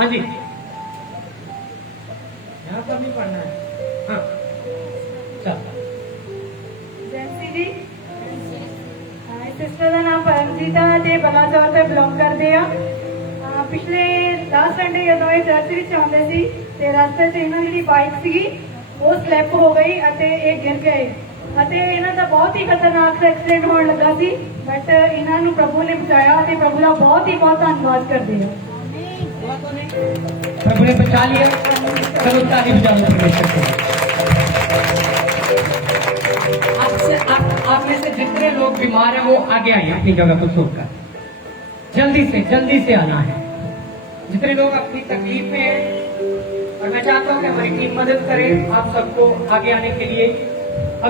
हाँ जी, यहाँ पर भी पढ़ना है। हाँ चल। जैसी जी सिस्टर का नाम परमजीत है ते बलाचौर से बिलोंग करते हैं। पिछले लास्ट संडे जो ये चर्च ਵਿੱਚ ਆਉਂਦੇ ਸੀ ਤੇ ਰਸਤੇ 'ਚ ਇਹਨਾਂ ਦੀ ਜਿਹੜੀ ਬਾਈਕ ਸੀਗੀ ਉਹ ਸਲਿੱਪ ਹੋ ਗਈ ਅਤੇ ਇਹ ਗਿਰ ਗਏ ਅਤੇ ਇਹਨਾਂ ਦਾ ਬਹੁਤ ਹੀ ਖਤਰਨਾਕ ਐਕਸੀਡੈਂਟ ਹੋਣ ਲੱਗਾ ਸੀ ਬਟ ਇਹਨਾਂ ਨੂੰ ਪ੍ਰਭੂ ਨੇ ਬਚਾਇਆ ਅਤੇ ਪ੍ਰਭੂ ਦਾ ਬਹੁਤ ਧੰਨਵਾਦ ਕਰਦੇ ਹਾਂ। प्रभु ने बचा लिया। चलो ताली बजाओ परमेश्वर को। आप में से जितने लोग बीमार हैं वो आगे आए अपनी जगह को छोड़कर। जल्दी से आना है। जितने लोग अपनी तकलीफ में हैं और मैं चाहता हूँ कि हमारी टीम मदद करे आप सबको आगे आने के लिए।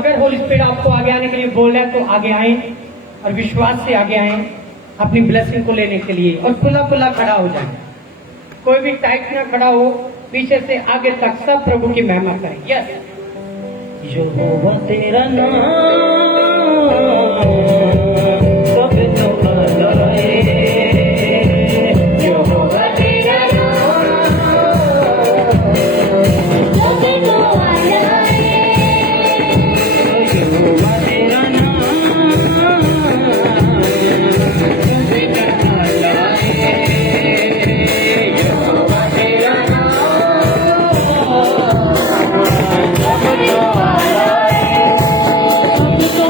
अगर होली स्पिरिट आपको आगे आने के लिए बोल रहा है तो आगे आए और विश्वास से आगे आए अपनी ब्लेसिंग को लेने के लिए और खुला खड़ा हो जाए। कोई भी टाइट ना खड़ा हो, पीछे से आगे तक सब प्रभु की महिमा करें। यस यहोवा तेरा नाम सब तो भला है। यहोवा तेरा नाम सब तो भला है। यहोवा तेरा नाम सब तो भला है। यहोवा तेरा नाम सब तो भला है।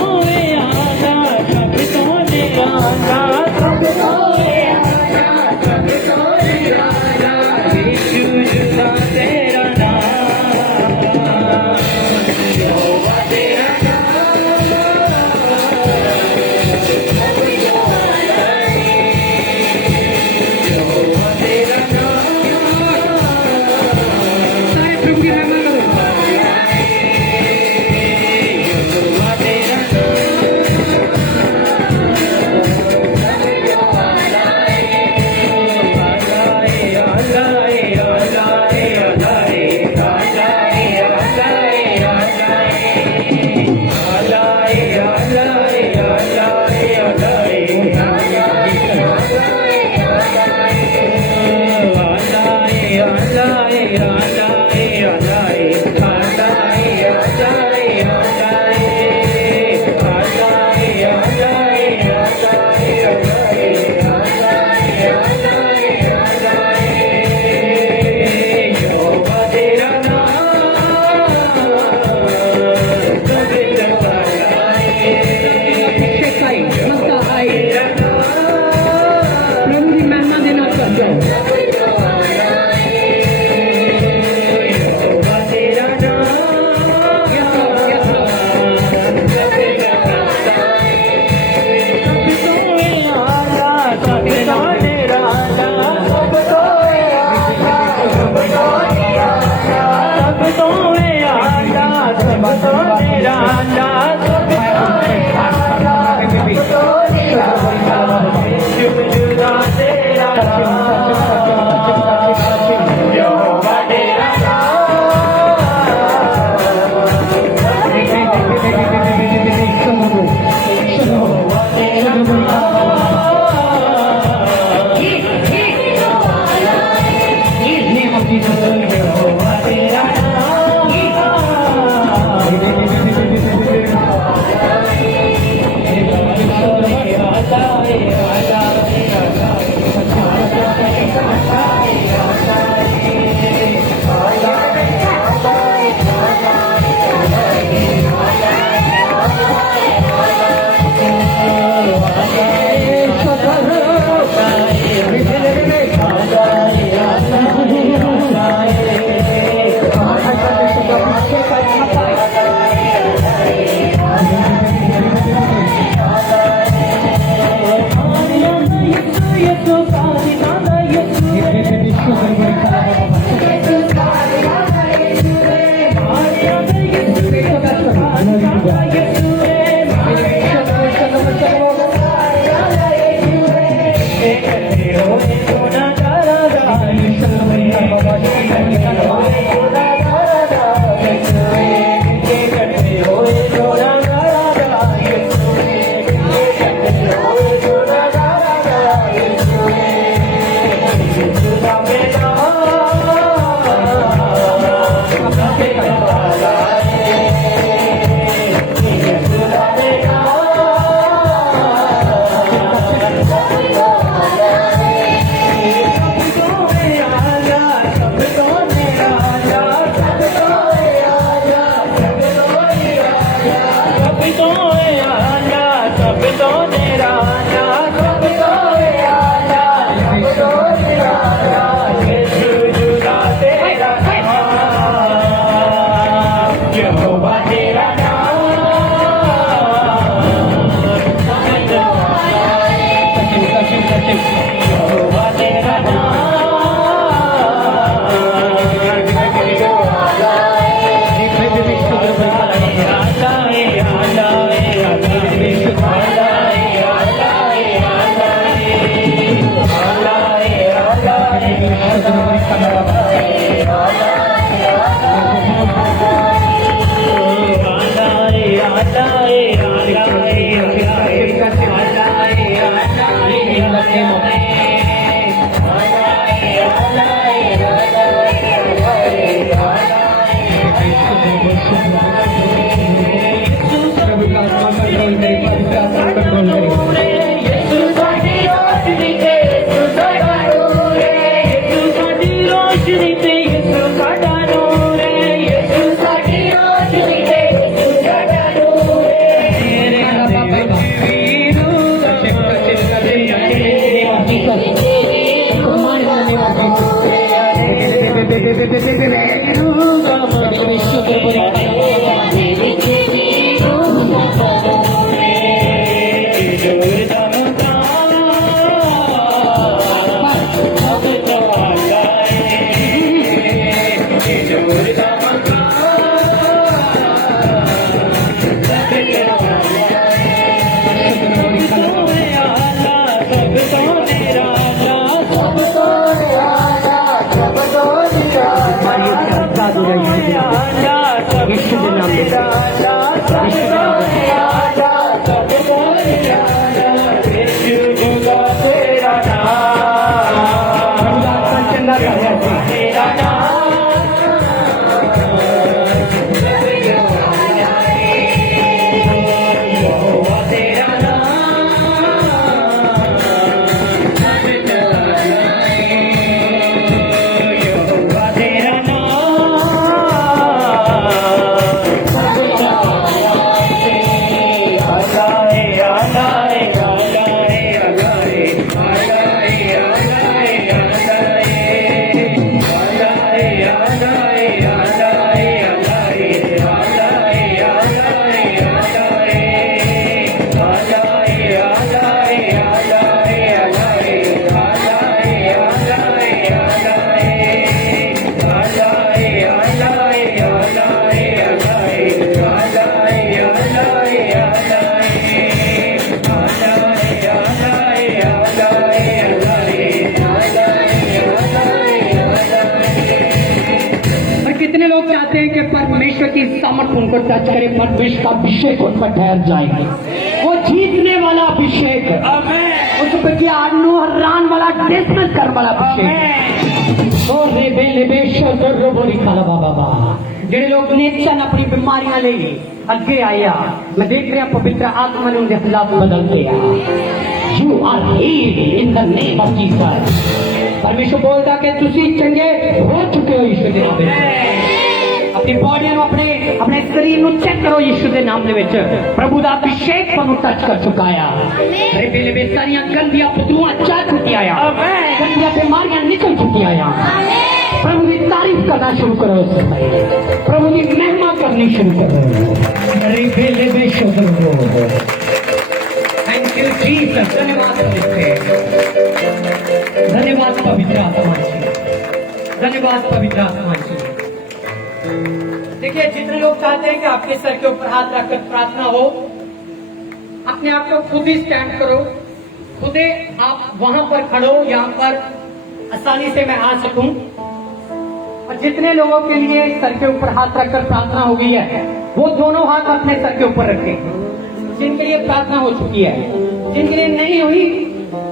परमेश्वर की सामर्थ उनको टच करे, परमेश्वर का अभिषेक उन पर ठहर जाएगा। वो जीतने वाला अभिषेक, उस पर क्या अनुहरान वाला, डिसमिस करने वाला अभिषेक। और जेडे लोग नेचन अपनी बीमारियां ले अगे आया, मैं देख रहा पवित्र आत्मा ने उनके हालात बदल दिया। You are healed in the name of Jesus. परमेश्वर बोलता कि तुसी चंगे हो चुके हो यीशु के नाम में। अपनी बॉडी ਨੂੰ ਆਪਣੇ ਸਰੀਰ ਨੂੰ ਚੈੱਕ ਕਰੋ ਯीशु ਦੇ ਨਾਮ ਦੇ ਵਿੱਚ। ਪ੍ਰਭੂ ਦਾ ਅਭਿਸ਼ੇਕ ਤੁਹਾਨੂੰ ਟੱਚ ਕਰ ਚੁੱਕਾ ਆ। ਰੇ ਬੇਲੇ ਸਾਰੀਆਂ ਗੰਦੀਆਂ ਬਦੂਆਂ ਚੱਲ ਚੁੱਕੀਆਂ ਆ। ਗੰਦੀਆਂ ਬਿਮਾਰੀਆਂ ਨਿਕਲ ਚੁੱਕੀਆਂ ਆ। प्रभु की तारीफ करना शुरू करो उस समय, प्रभु की महिमा करनी शुरू करो। Thank you Jesus. धन्यवाद पवित्र आत्मा जी, धन्यवाद पवित्र आत्मा जी। देखिए, जितने लोग चाहते हैं कि आपके सर के ऊपर हाथ रखकर प्रार्थना हो, अपने आप को खुद ही स्टैंड करो, खुद ही आप वहां पर खड़ो, यहाँ पर आसानी से मैं आ सकूं। और जितने लोगों के लिए सर के ऊपर हाथ रखकर प्रार्थना हो गई है, वो दोनों हाथ अपने सर के ऊपर रखें। जिनके लिए प्रार्थना हो चुकी है, जिनके लिए नहीं हुई,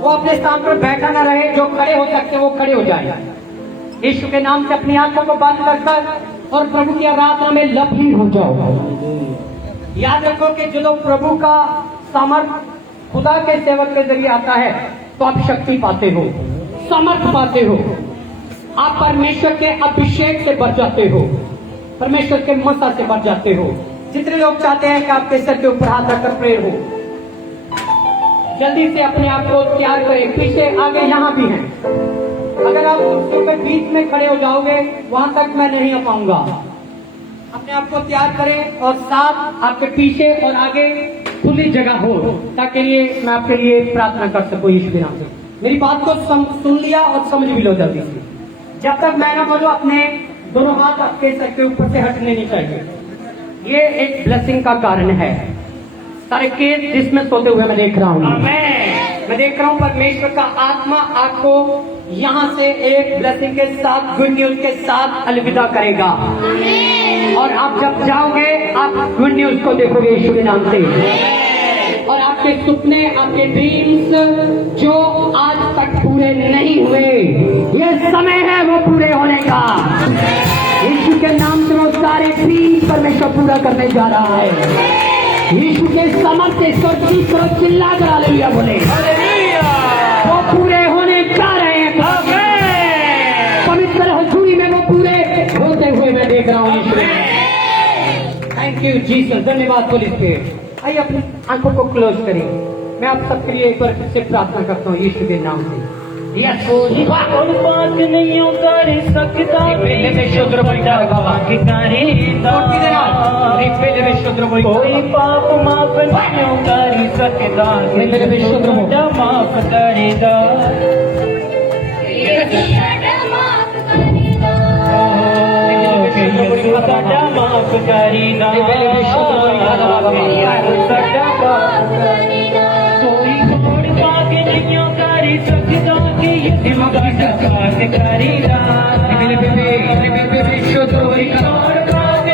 वो अपने स्थान पर बैठा ना रहे। जो खड़े हो सकते वो खड़े हो जाए। यीशु के नाम से अपनी आंखों को बंद करकर और प्रभु की आराधना में लपीट हो जाओ। याद रखो कि जो लोग प्रभु का सामर्थ खुदा के सेवक के जरिए आता है, तो आप शक्ति पाते हो, सामर्थ पाते हो, आप परमेश्वर के अभिषेक से बढ़ जाते हो, परमेश्वर के मसा से बढ़ जाते हो। जितने लोग चाहते हैं कि आपके सर के ऊपर हाथ रखकर प्रेयर हो, जल्दी से अपने आप को तैयार करें। पीछे आगे यहाँ भी हैं। अगर आप कुर्सियों के बीच में खड़े हो जाओगे, वहां तक मैं नहीं आ पाऊंगा। अपने आप को तैयार करें और साथ आपके पीछे और आगे खुली जगह हो, ताकि मैं आपके लिए प्रार्थना कर सकूं यीशु के नाम से। मेरी बात को सुन लिया और समझ भी लो जल्दी से। जब तक मैं ना बोलूं, अपने दोनों हाथ आपके सर के ऊपर से हटने नहीं चाहिए। ये एक ब्लेसिंग का कारण है। सारे केस जिसमें सोते हुए मैं देख रहा हूँ, मैं देख रहा हूँ परमेश्वर का आत्मा आपको यहाँ से एक ब्लेसिंग के साथ, गुड न्यूज के साथ अलविदा करेगा। और आप जब जाओगे, आप गुड न्यूज को देखोगे यीशु के नाम से। और आपके सपने, आपके ड्रीम्स जो आज तक पूरे नहीं हुए, ये समय है वो पूरे होने का। यीशु के नाम से वो सारे ड्रीम परमेश्वर पूरा करने जा रहा है। यीशु के सामर्थ्य से चिल्ला कर हालेलुया बोले, वो पूरे होने जा रहे हैं। पवित्र हजूरी में वो पूरे होते हुए मैं देख रहा हूँ। Thank you Jesus. धन्यवाद पुलिस के। आइए अपनी आंखों को क्लोज करिए। मैं आप सबके लिए एक बार फिर से प्रार्थना करता हूँ यीशु के नाम से। कोई बात नहीं कर सकता, कोई पाप माफ नहीं कर सकता, माफ करेगा। साडा माफ करेगा, कोई कोड़ पाके नहीं कर सकता, कि बात करेगा। कोई कोड़ पाके नहीं कर सकता, कोई पाप माफ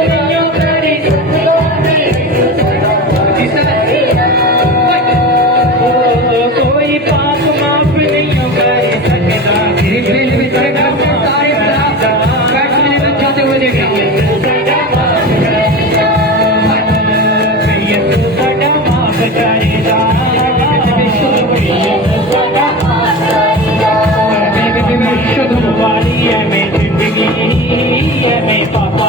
नहीं कर सकता। पापा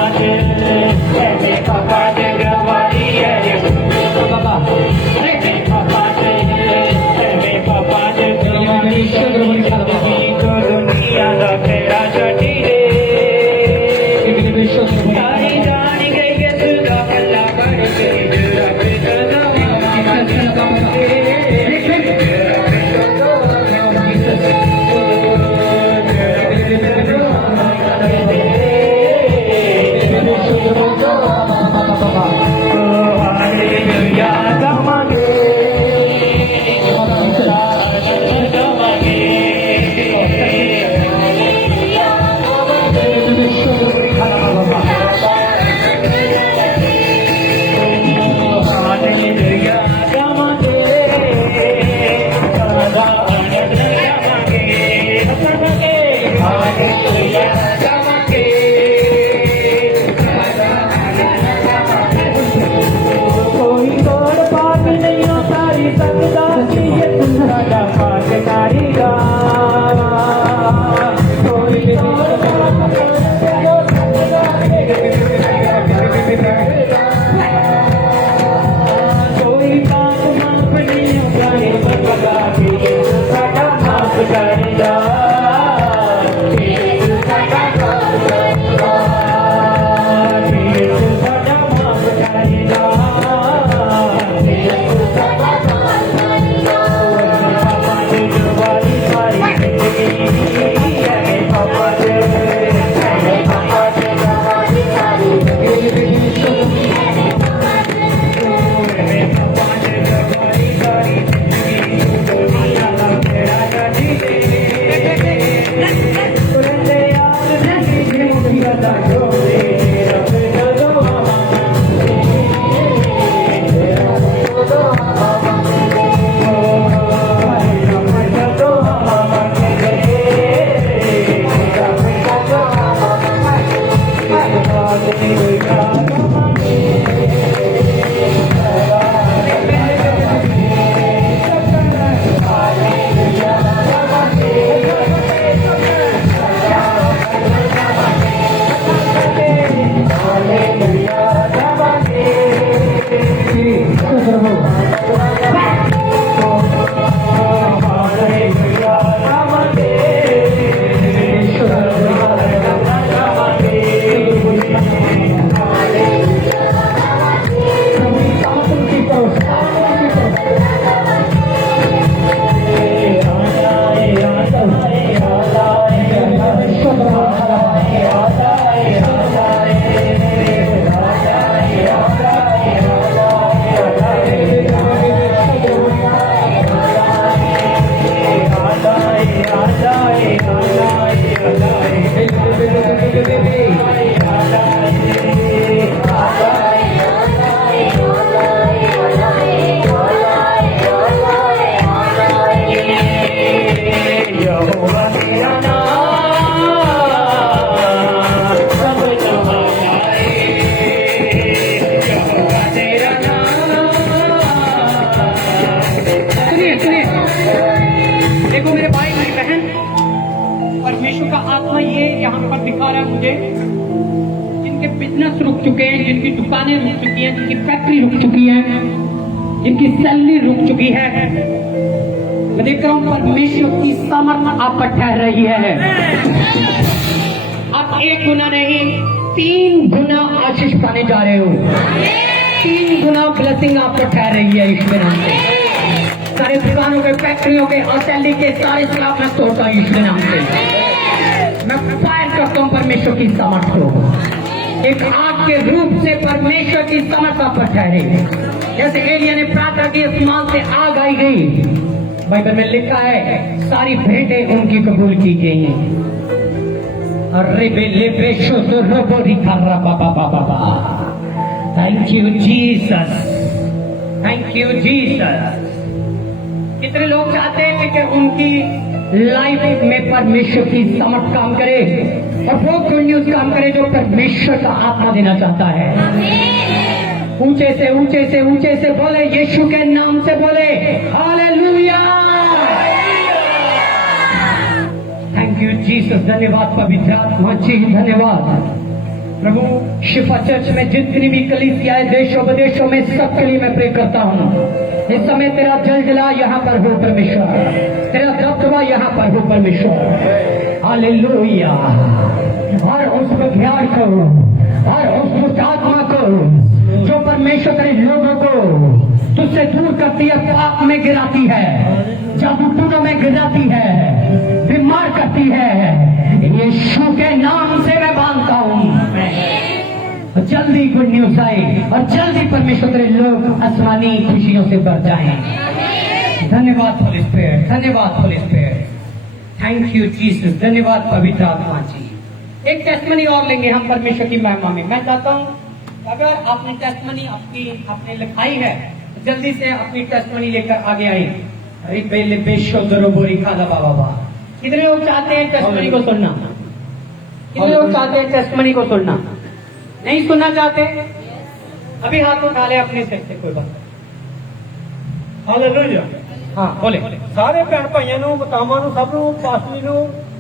हालेलुया गावांगे कोई तोड़ पाप नहीं उतारी सकता कि ये साडा पाटकारी दा कोई तोड़ पाप कोई पाप माफ नहीं उतारी सकता कि ये साडा पाटकारी दा परमेश्वर का आत्मा ये यहाँ पर दिखा रहा है मुझे, जिनके बिजनेस रुक चुके हैं, जिनकी दुकानें रुक चुकी हैं, जिनकी फैक्ट्री रुक चुकी है, जिनकी सैलरी रुक चुकी है, मैं देख रहा हूँ परमेश्वर की सामर्थ आप पर ठहर रही है। आप 1 गुना नहीं 3 गुना आशीष पाने जा रहे हो। 3 गुना ब्लेसिंग आप पर ठहर रही है ईश्वर नाम से। सारे दुकानों के, फैक्ट्रियों के और सैलरी के सारे स्टाफ में तोड़ता हूँ ईश्वर नाम से। मैं फायर करता हूँ परमेश्वर की सामर्थ को। एक आग के रूप से परमेश्वर की सामर्थ आप पर ठहरे। जैसे एलिया ने प्रार्थना की, आसमान से आग आई गई। बाइबल में लिखा है सारी भेंटें उनकी कबूल की गई। Thank you Jesus, thank you Jesus. कितने लोग चाहते हैं कि उनकी लाइफ में परमेश्वर की समर्थ काम करे और वो गुड न्यूज काम करे जो परमेश्वर का आत्मा देना चाहता है। ऊंचे से ऊंचे से ऊंचे से बोले, यीशु के नाम से बोले हालेलुया। Thank you Jesus. धन्यवाद पवित्र आत्मा जी, धन्यवाद प्रभु। शिफा चर्च में जितनी भी कलीसियाएं देशों विदेशों में सब के लिए मैं प्रे करता हूँ। इस समय तेरा जलजला यहाँ पर हो परमेश्वर, तेरा दबदबा यहाँ पर हो परमेश्वर। हालेलुया। और उस विज्ञान को और उस दुष्ट आत्मा को जो परमेश्वर तेरे लोगों को तुझसे दूर करती है, पाप में गिराती है, जादूटों में गिराती है, बीमार करती है, यीशु के नाम से मैं बांधता हूँ। जल्दी गुड न्यूज आए और जल्दी परमेश्वर तेरे लोग आसमानी खुशियों से भर जाएं। धन्यवाद होली स्पिरिट, धन्यवाद Holi spirit. Thank you Jesus. धन्यवाद पवित्र आत्मा जी। एक टेस्टमनी और लेंगे हम परमेश्वर की महिमा में। मैं चाहता हूँ अगर आपने टेस्टमनी आपने लिखाई है, जल्दी से अपनी टेस्टमनी लेकर आगे आई। कितने लोग चाहते हैं टेस्टमनी को सुनना? कितने लोग चाहते हैं टेस्टमनी को सुनना? नहीं सुनना चाहते? अभी हाथ उठा ले अपने सिर से, कोई बात नहीं। ਹਾਲੇਲੂਇਆ। हाँ बोले। ਸਾਰੇ ਭੈਣ ਭਾਈਆਂ ਨੂੰ, ਮਤਾਵਾਂ ਨੂੰ, ਸਭ ਨੂੰ, ਪਾਸਟਰ ਜੀ ਨੂੰ,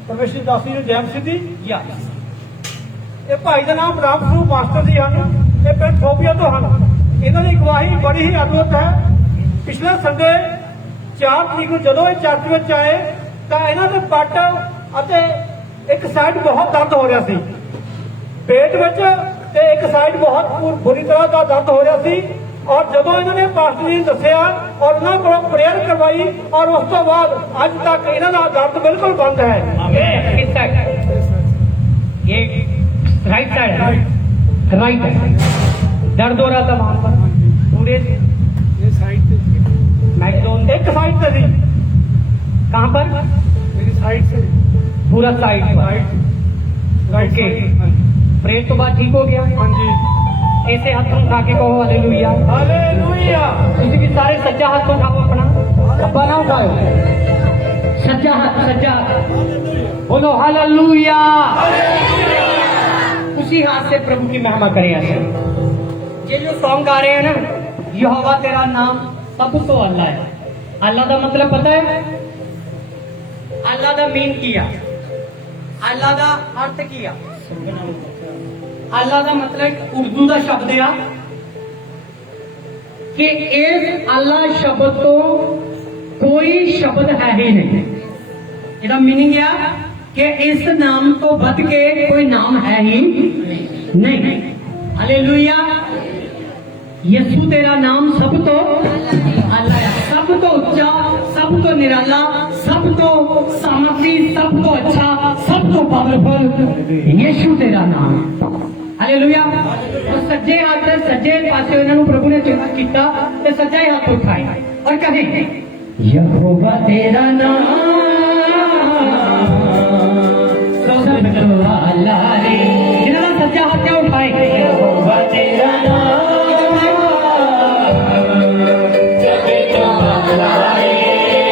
ਪਰਮੇਸ਼ਰ ਦਾਸੀ ਨੂੰ ਜੈ ਮਸੀਹ ਦੀ। या ਇਹ ਭਾਈ ਦਾ ਨਾਮ ਰਾਮ ਸਰੂਪ ਮਾਸਟਰ ਜੀ ਹਨ। ਇਹ ਪਿੰਡ ਥੋਪੀਆ ਤੋਂ ਹਨ। ਇਹਨਾਂ ਦੀ ਗਵਾਹੀ ਬੜੀ ਹੀ ਅਦਭੁਤ ਹੈ। ਪਿਛਲੇ ਸੰਡੇ 4 ਤਰੀਕ ਨੂੰ ਜਦੋਂ ਇਹ ਚਰਚ ਵਿੱਚ ਆਏ ਤਾਂ ਇਹਨਾਂ ਦੇ ਪੱਟ ਅਤੇ ਇੱਕ ਸਾਈਡ ਬਹੁਤ ਦਰਦ ਹੋ ਰਿਹਾ ਸੀ, ਪੇਟ ਵਿੱਚ, ਤੇ ਇੱਕ ਸਾਈਡ ਬਹੁਤ ਬੁਰੀ ਤਰ੍ਹਾਂ ਦਾ ਦਰਦ ਹੋ ਰਿਹਾ ਸੀ। ਔਰ ਜਦੋਂ ਇਹਨਾਂ ਨੇ ਪਾਸਟਰ ਜੀ ਨੂੰ ਦੱਸਿਆ ਔਰ ਉਹਨਾਂ ਕੋਲੋਂ ਪ੍ਰੇਅਰ ਕਰਵਾਈ ਔਰ ਉਸ ਤੋਂ ਬਾਅਦ ਅੱਜ ਤੱਕ ਇਹਨਾਂ ਦਾ ਦਰਦ ਬਿਲਕੁਲ ਬੰਦ ਹੈ। किस साइड? ये राइट साइड है, राइट है। दर्द हो रहा था वहां पर पूरे ਇਹ ਸਾਈਡ ਤੇ मैकडोन ਇੱਕ ਸਾਈड ਤੇ ਸੀ, कहाँ पर? ਮੇਰੀ ਸਾਈਡ ਸੇ पूरा साइड पर। ओके, प्रेयर तो बात ठीक हो गया। ਹਾਂਜੀ। ऐसे हाथ उठा के कहो हालेलुया। ਹਾਲੇਲੂਇਆ। किसी भी सारे सज्जा हाथ को उठाओ अपना, अब्बा ना उठाओ, सज्जा हाथ, सज्जा हाथ। बोलो हालेलुया। उसी हाथ से प्रभु की महिमा करें। ऐसे ये जो सॉन्ग गा रहे हैं ना, यहोवा तेरा नाम सब तो अल्लाह है। अल्लाह का मतलब पता है? अल्लाह का मीन किया, अल्लाह का अर्थ किया। अल्लाह का मतलब उर्दू का शब्द है कि इस अल्लाह शब्द तो कोई शब्द है ही नहीं। इसका मीनिंग है कि इस नाम तो बद के कोई नाम है ही नहीं। हालेलुया। यीशु तेरा नाम सब तो अल्लाह है, सब तो उच्चा, सब तो निराला, सब तो सामर्थी, सब तो अच्छा, सब तो पावरफुल यीशु तेरा नाम। हालेलुया। तो सज्जे हाथ से सज्जे पासे उन्होंने प्रभु ने चिन्ह किया तो सज्जा ही हाथ उठाए और कहे यहोवा तेरा नाम सब तो अल्लाह रे। जिन्होंने सज्जा हाथ क्या उठाए? यहोवा तेरा नाम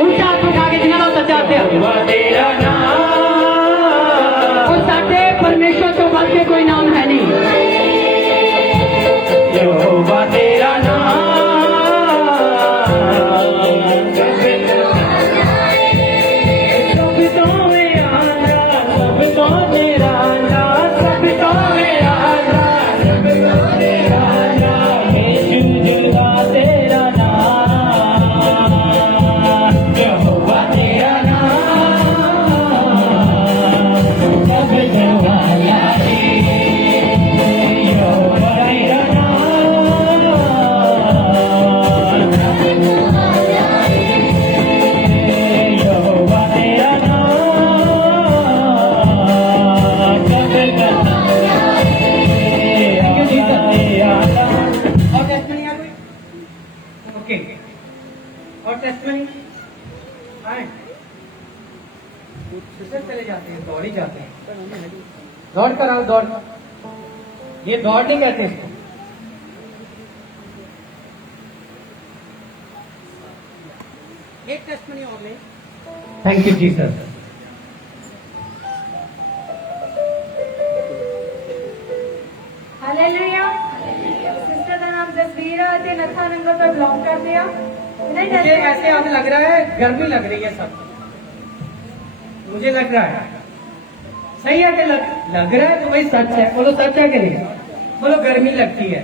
उल्टा हाथ उठा के जिन्होंने सज्जा हाथ यहोवा तेरा नाम। और साथे परमेश्वर तो बात के कोई नाम है नहीं। यहोवा तेरा नाम सब तो मेरा नाम, सब तो मेरा नाम, सब तो मेरा नाम, सब तो मेरा नाम। यीशु तेरा नाम, यहोवा तेरा नाम सब तो अल्लाह रे। यहोवा तेरा ओके, और टेस्टमनी आए किधर चले जाते हैं? दौड़ ही जाते हैं। दौड़ कर आओ, दौड़। ये दौड़ नहीं कहते इसको। एक टेस्टमनी और ले। Thank you Jesus. Hallelujah. Sister का नाम जसवीर है ते नथा नंगर पर बिलोंग करते हैं। नहीं मुझे ऐसे अब लग रहा है गर्मी लग रही है सब, मुझे लग रहा है। सही है कि लग रहा है तो भाई सच है। बोलो सच है कि नहीं? बोलो गर्मी लगती है।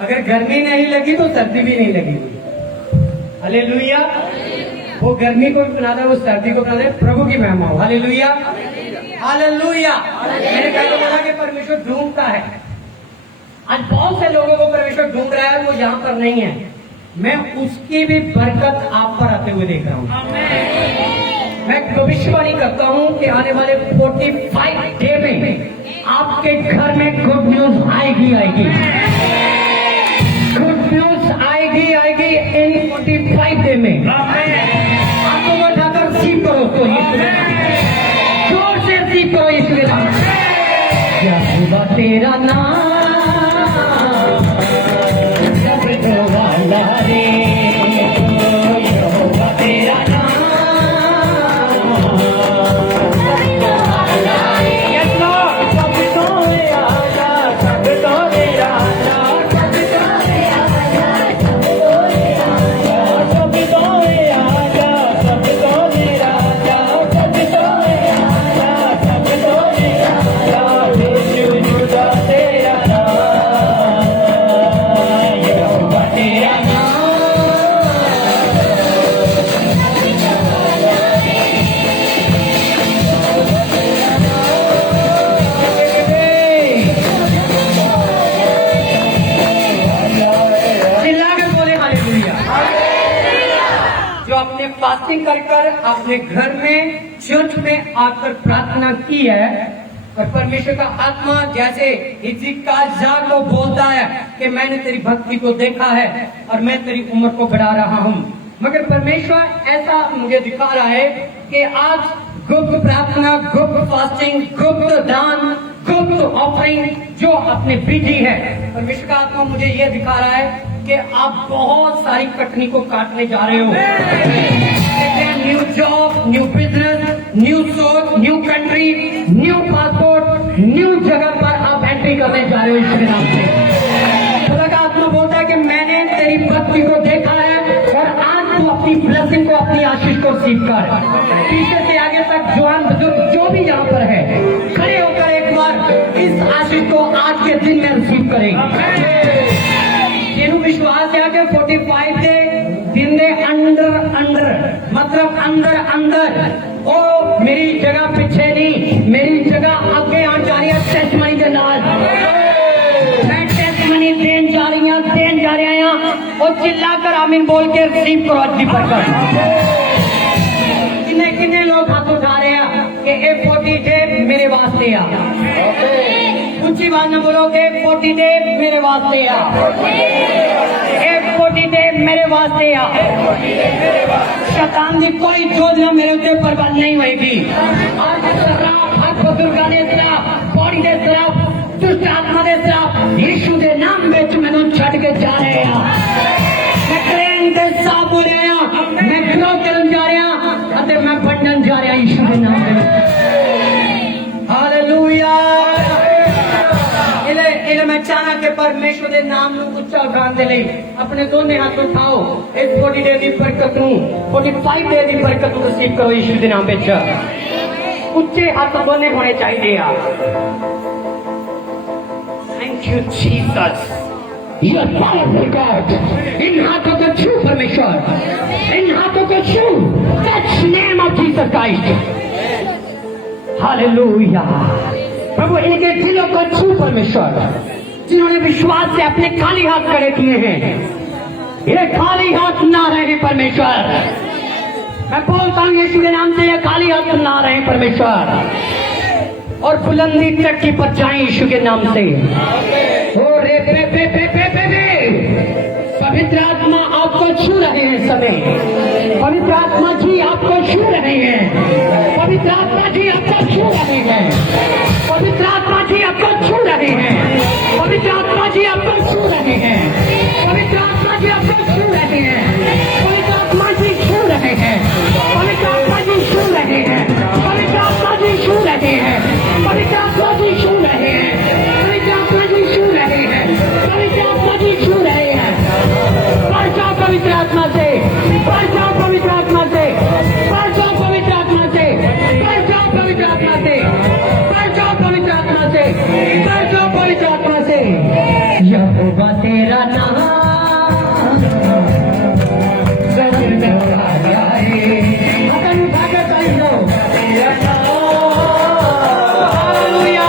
अगर गर्मी नहीं लगी तो सर्दी भी नहीं लगेगी। हालेलुया। वो गर्मी को भी बना दे, वो सर्दी को बना दे। प्रभु की महिमा हो। Hallelujah, hallelujah. मैंने पहले बोला कि परमेश्वर ढूंढता है। आज बहुत से लोगों को परमेश्वर ढूंढ रहा है, वो यहाँ पर नहीं है। मैं उसकी भी बरकत आप पर आते हुए देख रहा हूँ। मैं भविष्यवाणी करता हूँ कि आने वाले 45 डे में आपके घर में गुड न्यूज आएगी, आएगी। गुड न्यूज आएगी, आएगी इन 45 डे में। आपको उठाकर सीप करो उसको, जोर से सीप करो इसके नाम। यहोवा तेरा नाम सब तो अल्लाह रे। यहोवा तेरा नाम अपने घर में चर्च में आकर प्रार्थना की है और परमेश्वर का आत्मा जैसे हिजकिय्याह को बोलता है कि मैंने तेरी भक्ति को देखा है और मैं तेरी उम्र को बढ़ा रहा हूँ, मगर परमेश्वर ऐसा मुझे दिखा रहा है कि आज गुप्त प्रार्थना, गुप्त फास्टिंग, गुप्त दान, गुप्त ऑफरिंग जो अपने बिजी है, परमेश्वर का आत्मा मुझे ये दिखा रहा है कि आप बहुत सारी कटनी को काटने जा रहे हो। New job, new business, new सोच, new country, new passport, new जगह पर आप एंट्री करने जा रहे हो ईश्वर के नाम से। खुदा का आत्मा बोलता है कि मैंने तेरी भक्ति को देखा है और आज तू अपनी ब्लेसिंग को, अपनी आशीष को रिसीव कर। पीछे से आगे तक जवान बुजुर्ग जो भी यहाँ पर है, खड़े होकर एक बार इस आशीष को आज के दिन में रिसीव करेंगे। जिन्हों विश्वास है कि 45 के दिन दे अंदर मतलब अंदर ओ मेरी जगह पीछे नहीं, मेरी जगह आगे आ जा रही है टेस्टमनी के नाल। मैं टेस्टमनी देन जा रही हूं और चिल्लाकर आमीन बोल के रिसीव करो अच्छी बरकत। कितने लोग हाथ उठा रहे हैं कि A40 डे मेरे वास्ते आ, ऊंची आवाज में बोलो कि 40 डे मेरे वास्ते आ, 40 डे मेरे वास्ते आ। शैतान की कोई योजना मेरे ऊपर बर्बाद नहीं होगी। आज हर बुजुर्गों ने सिर्फ बॉडी के सिर्फ दुष्ट आत्मा के सिर्फ यीशु के नाम में मैंने छड़ के जा रहे हैं। मैं ट्रेन के साथ बोल रहे हैं, मैं ग्रो करने जा रहा हूं, मैं बंधन जा रहा यीशु के नाम में। हालेलुया। मैं चाहना कि परमेश्वर के नाम को उच्चा उठान दे ले, अपने दोनों हाथ उठाओ, इस 40 डे की बरकत 45 डे की बरकत रिसीव करो यीशु के नाम पे। उच्चे हाथ दोनों होने चाहिए। Thank you Jesus, you are powerful God. इन हाथों को छू परमेश्वर, इन हाथों को छू, touch name of Jesus Christ. Hallelujah. प्रभु इनके दिलों को छू परमेश्वर, जिन्होंने विश्वास से अपने खाली हाथ खड़े किए हैं, ये खाली हाथ ना रहे परमेश्वर। मैं बोलता हूँ यीशु के नाम से, ये खाली हाथ ना रहे परमेश्वर, और बुलंदी चक्की पर जाए यीशु के नाम से। ओ रे पे पे पे पे पे पे। पवित्र आत्मा आपको छू रहे हैं समय, पवित्र आत्मा जी आपको छू रहे हैं, पवित्र आत्मा जी आपको छू रहे हैं, पवित्र आत्मा जी आपको छू रहे हैं, पवित्र आत्मा जी आपको छू रहे हैं, पवित्र आत्मा जी आपको छू रहे हैं, पवित्र आत्मा जी छू रहे हैं, पवित्र आत्मा जी छू रहे हैं, पवित्र आत्मा जी छू रहे हैं, पवित्र आत्मा जी छू रहे हैं, पवित्र आत्मा जी छू रहे हैं, पवित्र आत्मा जी छू रहे हैं। बढ़ जाओ पवित्र आत्मा से, बढ़ जाओ पवित्र आत्मा से, बढ़ जाओ पवित्र आत्मा से, बढ़ जाओ पवित्र आत्मा से, बढ़ जाओ पवित्र आत्मा से, बढ़ जाओ पवित्र आत्मा से। यहोवा तेरा नाम गगन में उड़ा जाए, अगन भागत आइयो तेरा नाम। हालेलुया।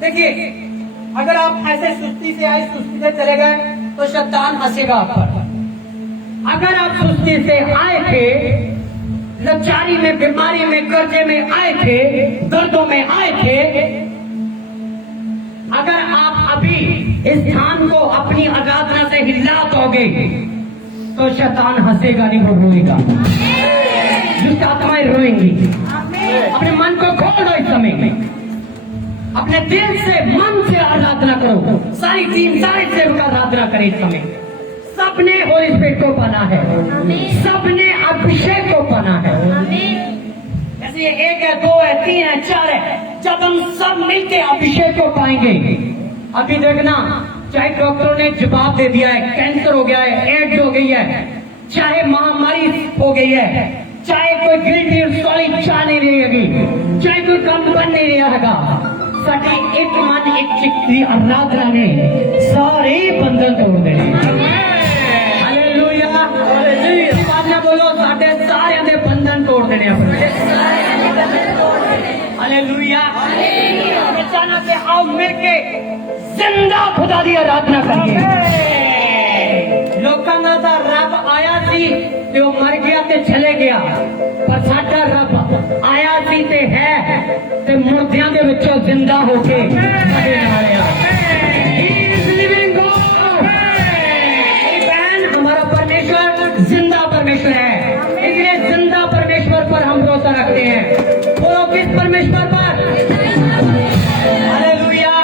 देखिए, अगर आप ऐसे सुस्ती से आए, सुस्ती से चले गए तो शैतान हंसेगा आप पर। अगर आप सुस्ती से आए थे, लाचारी में, बीमारी में, कर्जे में आए थे, दर्दों में आए थे, अगर आप अभी इस स्थान को अपनी आराधना से हिला दोगे तो शैतान हंसेगा नहीं, वो रोएगा, दुष्ट आत्माएं रोएंगी। अपने मन को खोल दो इस समय, अपने दिल से, मन से आराधना करो। सारी टीम, सारे सेवक आराधना करें इस समय, सबने होली स्पिरिट को पाना है, सबने अभिषेक को पाना है। जैसे ये 1 है, 2 है, 3 है, 4 है, जब हम सब मिलके अभिषेक को पाएंगे। अभी देखना, चाहे डॉक्टरों ने जवाब दे दिया है, कैंसर हो गया है, एड्स हो गई है, चाहे महामारी हो गई है, चाहे कोई गिल्टी सॉलिड चाह नहीं रहेगी, चाहे कोई काम बन नहीं रहेगा, साड़ी एक मन एक चित्ती आराधना ने सारे बंधन तोड़ देने। हालेलुया, हालेलुया, बोलो साढ़े सारे दे बंधन तोड़ देने अपने। हालेलुया, अचानक से आओ मिलके जिंदा खुदा की आराधना करिए। लोगों का रब आया सी ते वो मर गया ते चले गया, पर साडा रब आया सी ते है ते मुर्दियां दे विचों जिंदा होके साडे नाल आ। He is living God। बहन, हमारा परमेश्वर जिंदा परमेश्वर है, इसलिए जिंदा परमेश्वर पर हम भरोसा रखते हैं। बोलो किस परमेश्वर पर? हालेलुया।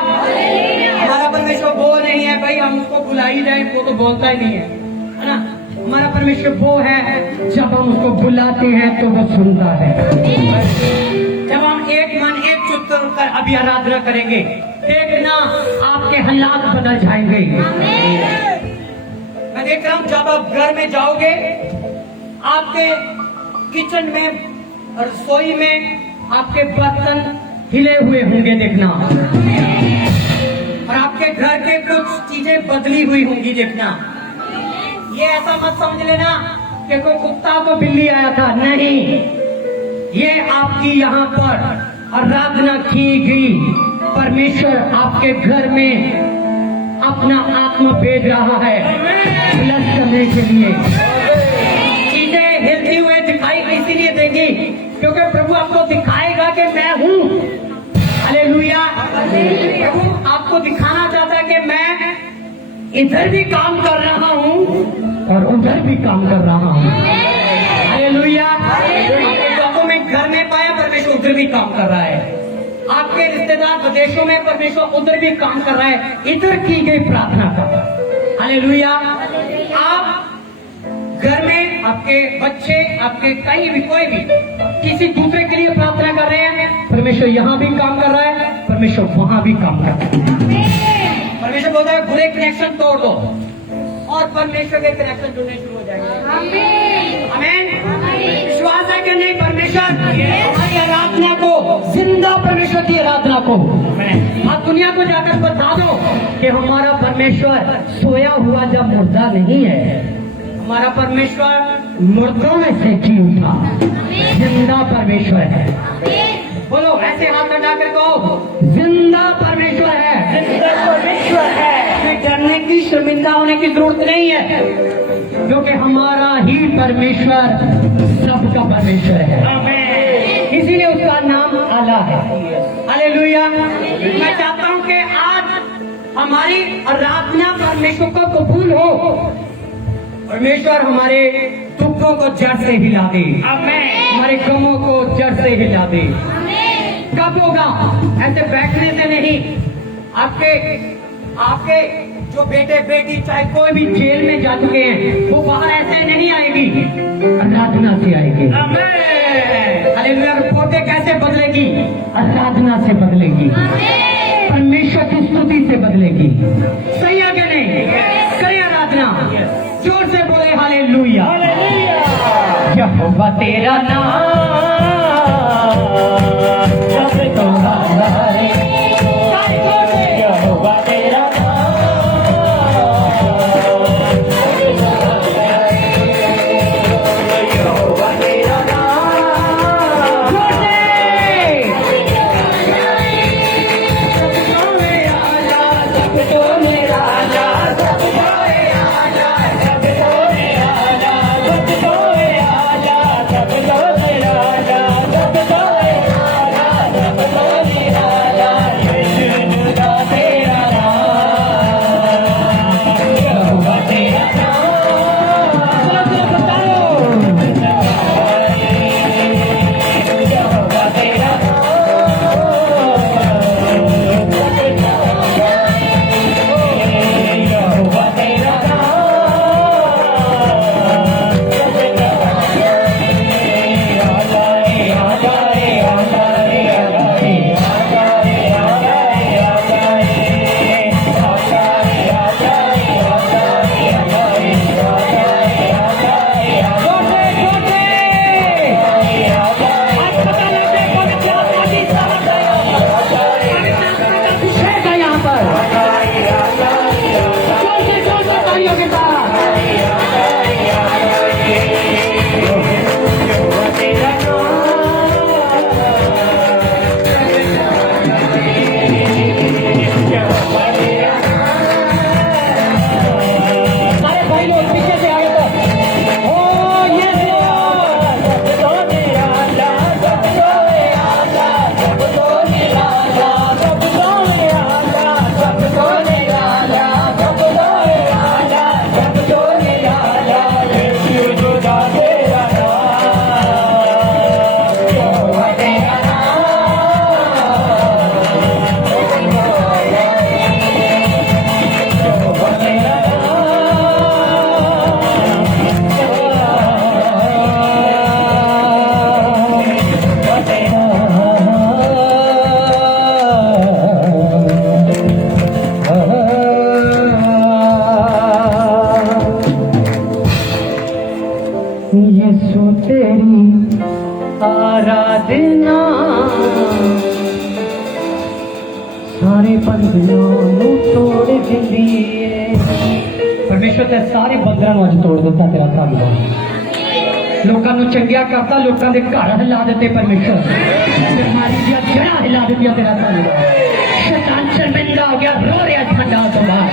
हमारा परमेश्वर वो नहीं है भाई हम उसको बुला ही जाए, वो तो बोलता ही नहीं है ना। हमारा परमेश्वर वो है जब हम उसको बुलाते हैं तो वो सुनता है। जब हम एक मन एक चुप कर अभी आराधना करेंगे, देखना आपके हालात बदल जाएंगे। मैं देख रहा हूँ जब आप घर में जाओगे, आपके किचन में और रसोई में आपके बर्तन हिले हुए होंगे देखना, और आपके घर के कुछ चीजें बदली हुई होंगी देखना। ये ऐसा मत समझ लेना कि कोई कुत्ता तो बिल्ली आया था, नहीं, ये आपकी यहाँ पर आराधना की गई परमेश्वर आपके घर में अपना आत्मा भेज रहा है ब्लस करने के लिए। चीजें हिलती हुए दिखाई इसीलिए देगी क्योंकि प्रभु आपको दिखाएगा कि मैं हूँ। हालेलुया। प्रभु आपको दिखाना चाहता है कि मैं इधर भी काम कर रहा हूँ और उधर भी काम कर रहा हूँ। हालेलुया। आपके डॉक्यूमेंट घर में पाया, परमेश्वर उधर भी काम कर रहा है। आपके रिश्तेदार विदेशों में, परमेश्वर उधर भी काम कर रहा है, इधर की गई प्रार्थना का। हालेलुया। आप घर में आपके बच्चे, आपके कहीं भी कोई भी किसी दूसरे के लिए प्रार्थना कर रहे हैं, परमेश्वर यहाँ भी काम कर रहा है, परमेश्वर वहां भी काम कर रहा है। परमेश्वर बोलता है बुरे कनेक्शन तोड़ दो और परमेश्वर के कनेक्शन जुड़ने शुरू हो जाएंगे। आमीन। विश्वास है कि नहीं? परमेश्वर हमारी आराधना को, जिंदा परमेश्वर की आराधना को आप दुनिया को जाकर बता दो कि हमारा परमेश्वर सोया हुआ जब मुर्दा नहीं है, हमारा परमेश्वर मुर्दों में से जी उठा, जिंदा परमेश्वर है। बोलो ऐसे हाथ उठाकर कहो, जिंदा परमेश्वर है, जिंदा परमेश्वर है। डरने की, शर्मिंदा होने की जरूरत नहीं है, क्योंकि हमारा ही परमेश्वर सबका परमेश्वर है। इसीलिए उसका नाम आला है। हालेलुया। मैं चाहता हूँ कि आज हमारी आराधना परमेश्वर को कबूल हो, परमेश्वर हमारे दुखों को जड़ से हिला दे, हमारे गमों को जड़ से हिला दे। कब होगा? ऐसे बैठने से नहीं। आपके जो बेटे बेटी चाहे कोई भी जेल में जा चुके हैं, वो बाहर ऐसे नहीं आएगी, आराधना से आएगी। हालेलुया। रिपोर्टें कैसे बदलेगी? आराधना से बदलेगी, परमेश्वर की स्तुति से बदलेगी। सही है कि नहीं? करें आराधना, जोर से बोले हालेलुया। यहोवा तेरा नाम जब तो है, यहोवा तेरा Hallelujah. बंधनों नू तोड़ दिंदी है। परमेश्वर ते सारे बंधनों नू अज तोड़ दिता तेरा धन्यवाद। लोकां नू चंगिया करता, लोकां दे घर हिला दिते परमेश्वर, बीमारी दी जड़ा हिला दित्तियां तेरा धन्यवाद। शैतान शर्मिंदा हो गया, रो रहा ठंडा तो बाहर।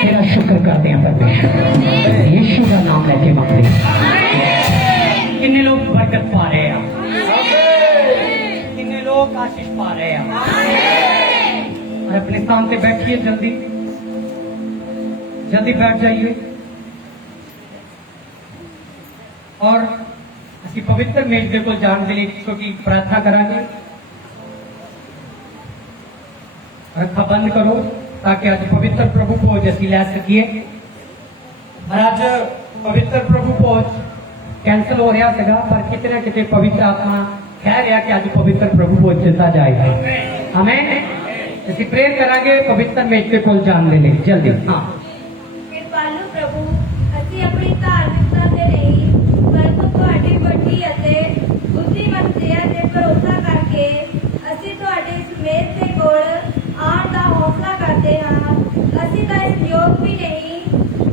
तेरा शुक्र करते हैं परमेश्वर, यीशु का नाम लेके मंगते हैं। कितने लोग बरकत पा रहे हैं, कितने लोग आशीष पा रहे हैं। और अपने स्थान से बैठिए, जल्दी जल्दी बैठ जाइए और ਅਸੀਂ पवित्र मेज ਦੇ ਕੋਲ ਜਾਣ ਦੇ ਲਈ छोटी प्रार्थना करांगे। अखा बंद करो ताकि आज पवित्र प्रभु भोज ਅਸੀਂ ਲੈ ਸਕੀਏ। और आज पवित्र प्रभु भोज कैंसिल हो रहा था, पर कितने ना कितने पवित्र आत्मा कह रहा कि आज पवित्र प्रभु भोज चलता जाएगा। हमें ਅਸੀਂ प्रेयर करांगे पवित्र मेज ਦੇ ਕੋਲ ਜਾਣ ਦੇ ਲਈ जल्दी। हाँ, ਕਿਰਪਾਲੂ ਪ੍ਰਭੂ, ਅਸੀਂ ਆਪਣੀ ਧਾਰਮਿਕਤਾ ਦੇ ਲਈ ਪਰਮ ਤੁਹਾਡੀ ਵੱਡੀ ਅਤੇ ਬੁੱਧੀਮਤ ਦਇਆ ਤੇ ਭਰੋਸਾ ਕਰਕੇ ਅਸੀਂ ਤੁਹਾਡੇ ਇਸ ਮੇਜ਼ ਦੇ ਕੋਲ ਆਉਣ ਦਾ ਹੌਸਲਾ ਕਰਦੇ ਹਾਂ। ਅਸੀਂ ਤਾਂ ਇਸ ਯੋਗ ਵੀ ਨਹੀਂ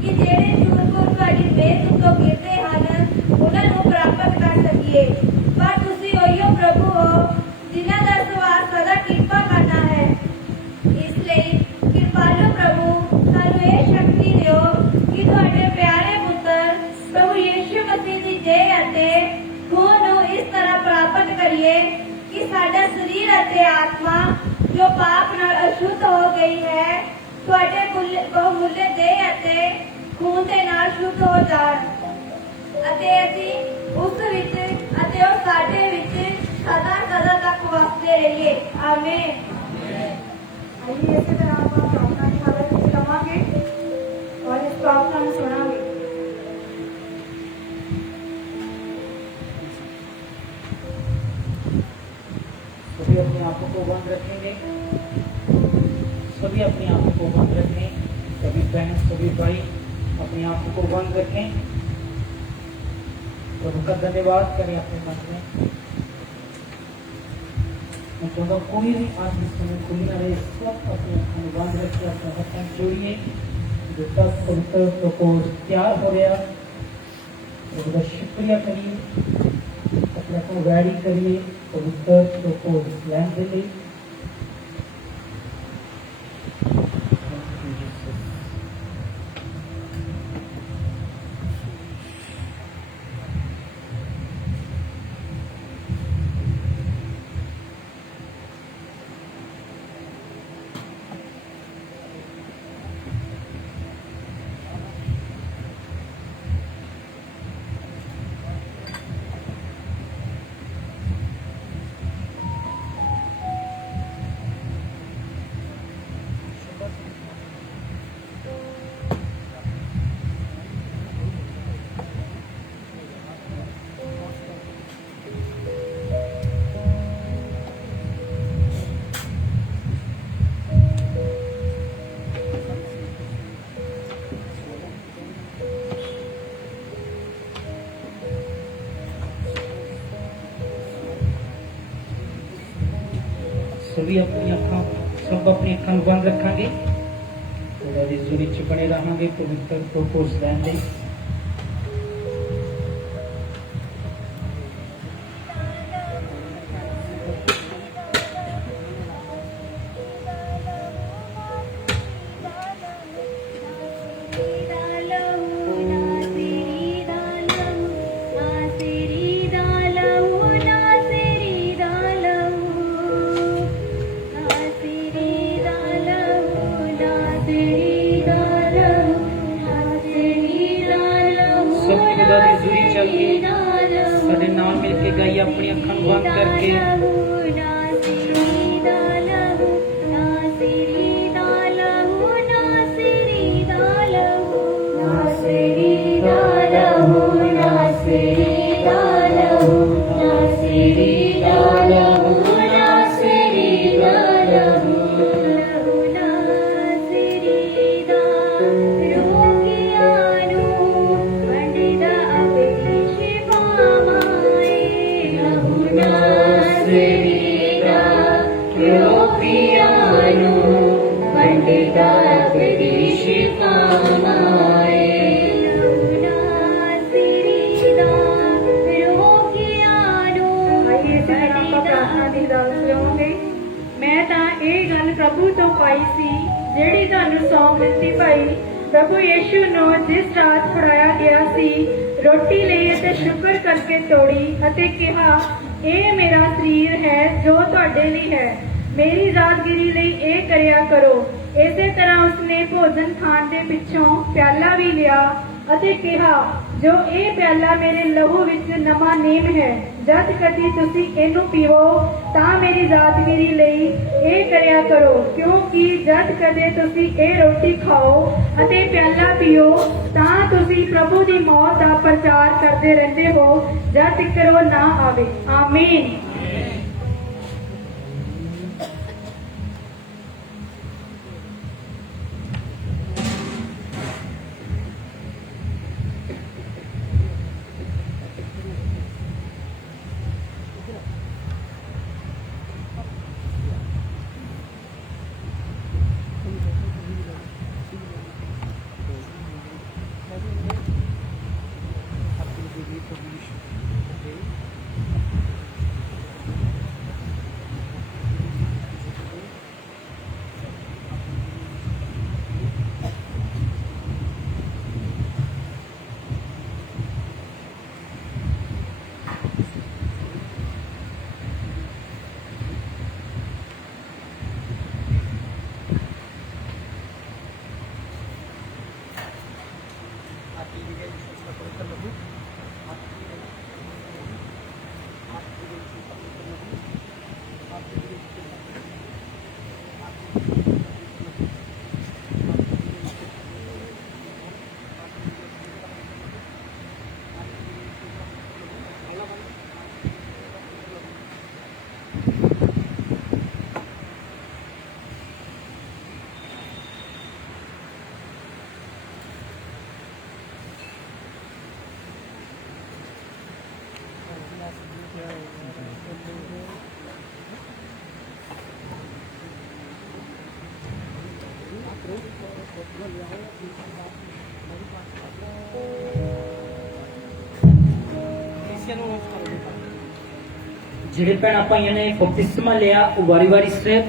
ਕਿ ਜਿਹੜੇ ਝੂਠ ਤੁਹਾਡੀ ਮੇਜ਼ ਉੱਤੋਂ ਗਿਰਦੇ ਹਨ ਉਹਨਾਂ ਨੂੰ ਪ੍ਰਾਪਤ ਕਰ ਸਕੀਏ, ਪਰ ਤੁਸੀਂ ਉਹੀਓ ਪ੍ਰਭੂ ਹੋ ਜਿਨ੍ਹਾਂ ਦਾ ਸੁਭਾਅ ਸਦਾ ਕਿਰਪਾ ਕਰਨਾ ਹੈ। ਇਸ ਲਈ ਕਿਰਪਾਲੂ ਪ੍ਰਭੂ, ਸਾਨੂੰ ਇਹ ਸ਼ਕਤੀ ਦਿਓ ਕਿ ਤੁਹਾਡੇ ਪਿਆਰੇ ਪੁੱਤਰ ਪ੍ਰਭੂ ਯੀਸ਼ੂ ਮਸੀਹ ਦੀ ਦੇਹ ਅਤੇ ਖੂਨ ਨੂੰ ਇਸ ਤਰ੍ਹਾਂ ਪ੍ਰਾਪਤ ਕਰੀਏ ਕਿ ਸਾਡਾ ਸਰੀਰ ਅਤੇ ਆਤਮਾ ਜੋ ਪਾਪ ਨਾਲ ਅਸ਼ੁੱਧ ਹੋ ਗਈ ਹੈ ਤੁਹਾਡੇ ਬਹੁਮੁੱਲੇ ਦੇਹ ਅਤੇ ਖੂਨ ਦੇ ਨਾਲ ਸ਼ੁੱਧ ਹੋ ਜਾਣ ਅਤੇ ਅਸੀਂ ਉਸ ਵਿੱਚ ਅਤੇ ਉਹ ਸਾਡੇ ਵਿੱਚ ਸਦਾ ਸਦਾ ਤੱਕ ਵਸਦੇ ਰਹੀਏ। ਆਮੀਨ। आइए इसी तरह आप प्रार्थना की हालत में रवांगे और इस प्रार्थना में सुनांगे। सभी अपनी आंखों को बंद रखेंगे, सभी अपनी आंखों को बंद रखें, सभी बहन सभी भाई अपनी आंखों को बंद रखें। प्रभु का धन्यवाद करें अपने मन में। मैं चाहूँगा कोई भी आंख इस समय खुली ना रहे, सब अपने आंखों को बंद रखिए, अपने हाथ जोड़िए। जो तक पवित्र प्रपोज तैयार हो गया, प्रभु का शुक्रिया करिए, अपने को रेडी करिए पवित्र प्रपोज लैंड के लिए। सभी अपनी अखा सब अपनी अखा बंद रखांगे, थोड़ा जुड़ी च बने रहांगे पवित्र प्रपोज लैन लई। साडे नाल मिल के गाइए अपनी अखां बंद करके। Nasi गोपियानु पंडिता शिकामाए ਆਈਏ ਇਸੇ ਤਰ੍ਹਾਂ ਆਪਾਂ ਪ੍ਰਾਰਥਨਾ ਦੀ ਇਜਾਜ਼ਤ ਲਵਾਂਗੇ। ਮੈਂ ਤਾਂ ਇਹ ਗੱਲ ਪ੍ਰਭੂ ਤੋਂ ਪਾਈ ਸੀ ਜਿਹੜੀ ਤੁਹਾਨੂੰ ਸੌਂਪ ਦਿੱਤੀ ਭਾਈ। ਪ੍ਰਭੂ ਯੀਸ਼ੂ ਨੂੰ ਜਿਸ ਰਾਤ ਫੜਾਇਆ ਗਿਆ ਸੀ, ਰੋਟੀ ਲਈ ਅਤੇ ਸ਼ੁਕਰ ਕਰਕੇ ਤੋੜੀ ਅਤੇ ਕਿਹਾ, ਇਹ ਮੇਰਾ ਸਰੀਰ ਹੈ ਜੋ ਤੁਹਾਡੇ ਲਈ ਹੈ, ਮੇਰੀ ਯਾਦਗਿਰੀ ਲਈ ਇਹ ਕਰਿਆ ਕਰੋ। ਇਸੇ ਤਰ੍ਹਾਂ ਉਸਨੇ ਭੋਜਨ ਖਾਣ ਦੇ ਪਿੱਛੋਂ ਪਿਆਲਾ ਵੀ ਲਿਆ ਅਤੇ ਕਿਹਾ, ਜੋ ਇਹ ਪਿਆਲਾ ਮੇਰੇ ਲਹੂ ਵਿੱਚ ਨਵਾਂ ਨੇਮ ਹੈ, ਜਦ ਕਦੀ ਤੁਸੀਂ ਇਹਨੂੰ ਪੀਵੋ ਤਾਂ ਮੇਰੀ ਯਾਦਗਿਰੀ ਲਈ ਇਹ ਕਰਿਆ ਕਰੋ। ਕਿਉਂਕਿ ਜਦ ਕਦੇ ਤੁਸੀਂ ਇਹ ਰੋਟੀ ਖਾਓ ਅਤੇ ਪਿਆਲਾ ਪੀਓ ਤਾਂ ਤੁਸੀਂ ਪ੍ਰਭੂ ਦੀ ਮੌਤ ਦਾ ਪ੍ਰਚਾਰ ਕਰਦੇ ਰਹਿੰਦੇ ਹੋ ਜਦ ਤੱਕ ਉਹ ਨਾ ਆਵੇ। ਆਮੀਨ। ਜਿਹੜੇ ਭੈਣਾਂ ਭਾਈਆਂ ਨੇ ਬਪਤਿਸਮਾ ਲਿਆ ਉਹ ਵਾਰੀ-ਵਾਰੀ ਸਿਰ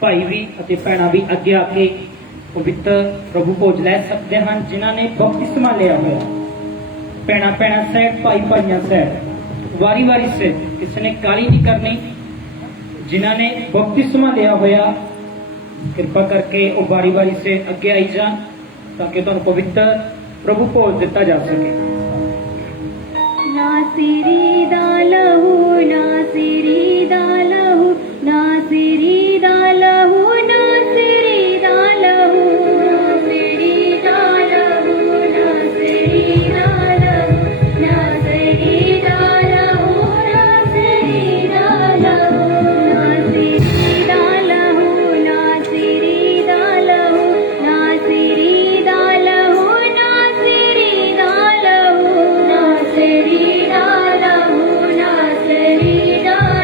ਭਾਈ ਵੀ ਅਤੇ ਭੈਣਾਂ ਵੀ ਅੱਗੇ ਆ ਕੇ ਪਵਿੱਤਰ ਪ੍ਰਭੂ ਭੋਜ ਲੈ ਸਕਦੇ ਹਨ। ਜਿਨ੍ਹਾਂ ਨੇ ਬਪਤਿਸਮਾ ਲਿਆ ਹੋਇਆ ਭੈਣਾਂ ਸਾਹਿਬ, ਭਾਈਆਂ ਸਾਹਿਬ, ਵਾਰੀ-ਵਾਰੀ ਸਿਰ, ਕਿਸੇ ਨੇ ਕਾਲੀ ਨਹੀਂ ਕਰਨੀ। ਜਿਨ੍ਹਾਂ ਨੇ ਬਪਤਿਸਮਾ ਲਿਆ ਹੋਇਆ ਕਿਰਪਾ ਕਰਕੇ ਉਹ ਵਾਰੀ-ਵਾਰੀ ਸਿਰ ਅੱਗੇ ਆਈ ਜਾਣ ਤਾਂ ਕਿ ਤੁਹਾਨੂੰ ਪਵਿੱਤਰ ਪ੍ਰਭੂ ਭੋਜ ਦਿੱਤਾ ਜਾ ਸਕੇ। नासिरी दालहु नासिरी दालहु नासिरी दालहु नासिरी दालहु नासिरी दालहु नासिरी दालहु नासिरी दालहु नासिरी दालहु नासिरी दालहु नासिरी दालहु नासिरी दालहु नासिरी दालहु नासिरी दालहु नासिरी दालहु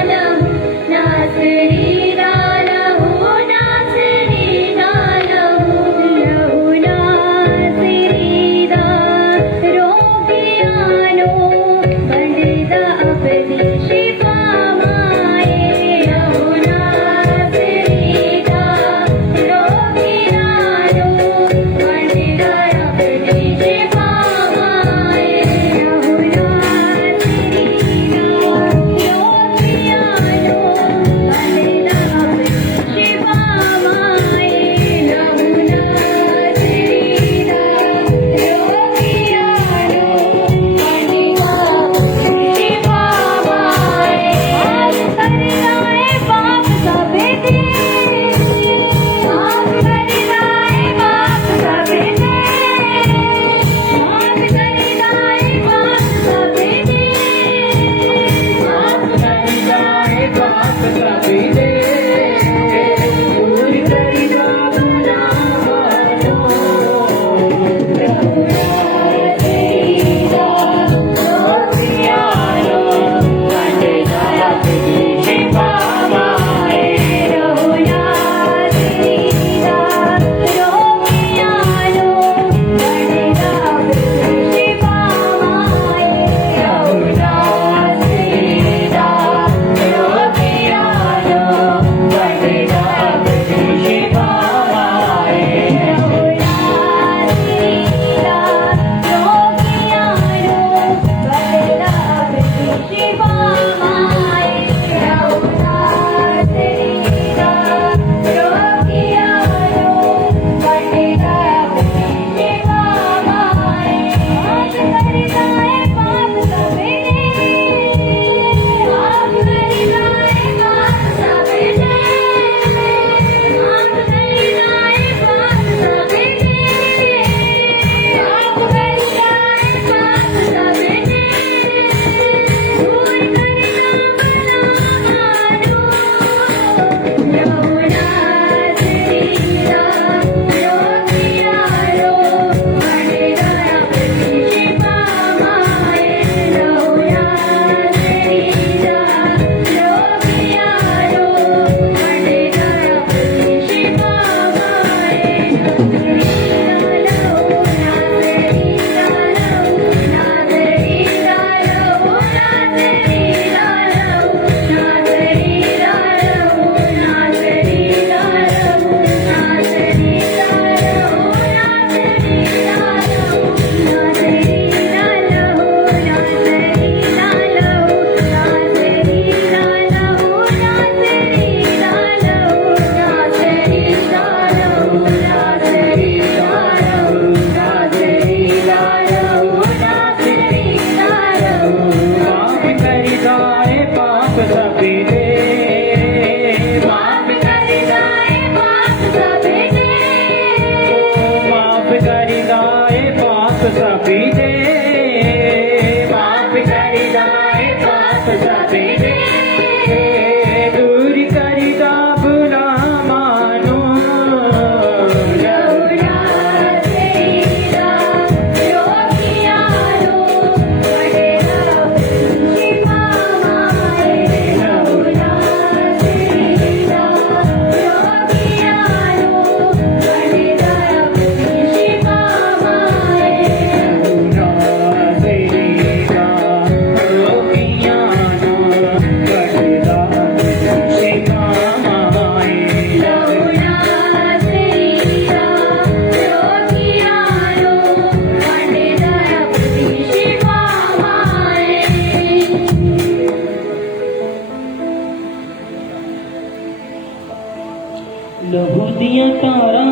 लहू दियां धारां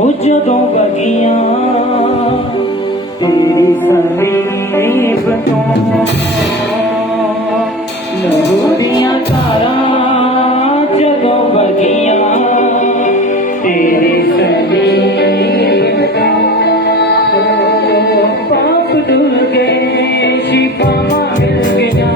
ओ जदों बगियां तेरी सलीब तो लहू दियां धारां जदों बगियां तेरी सलीब तो पाप धुल के शिफावां मिल गया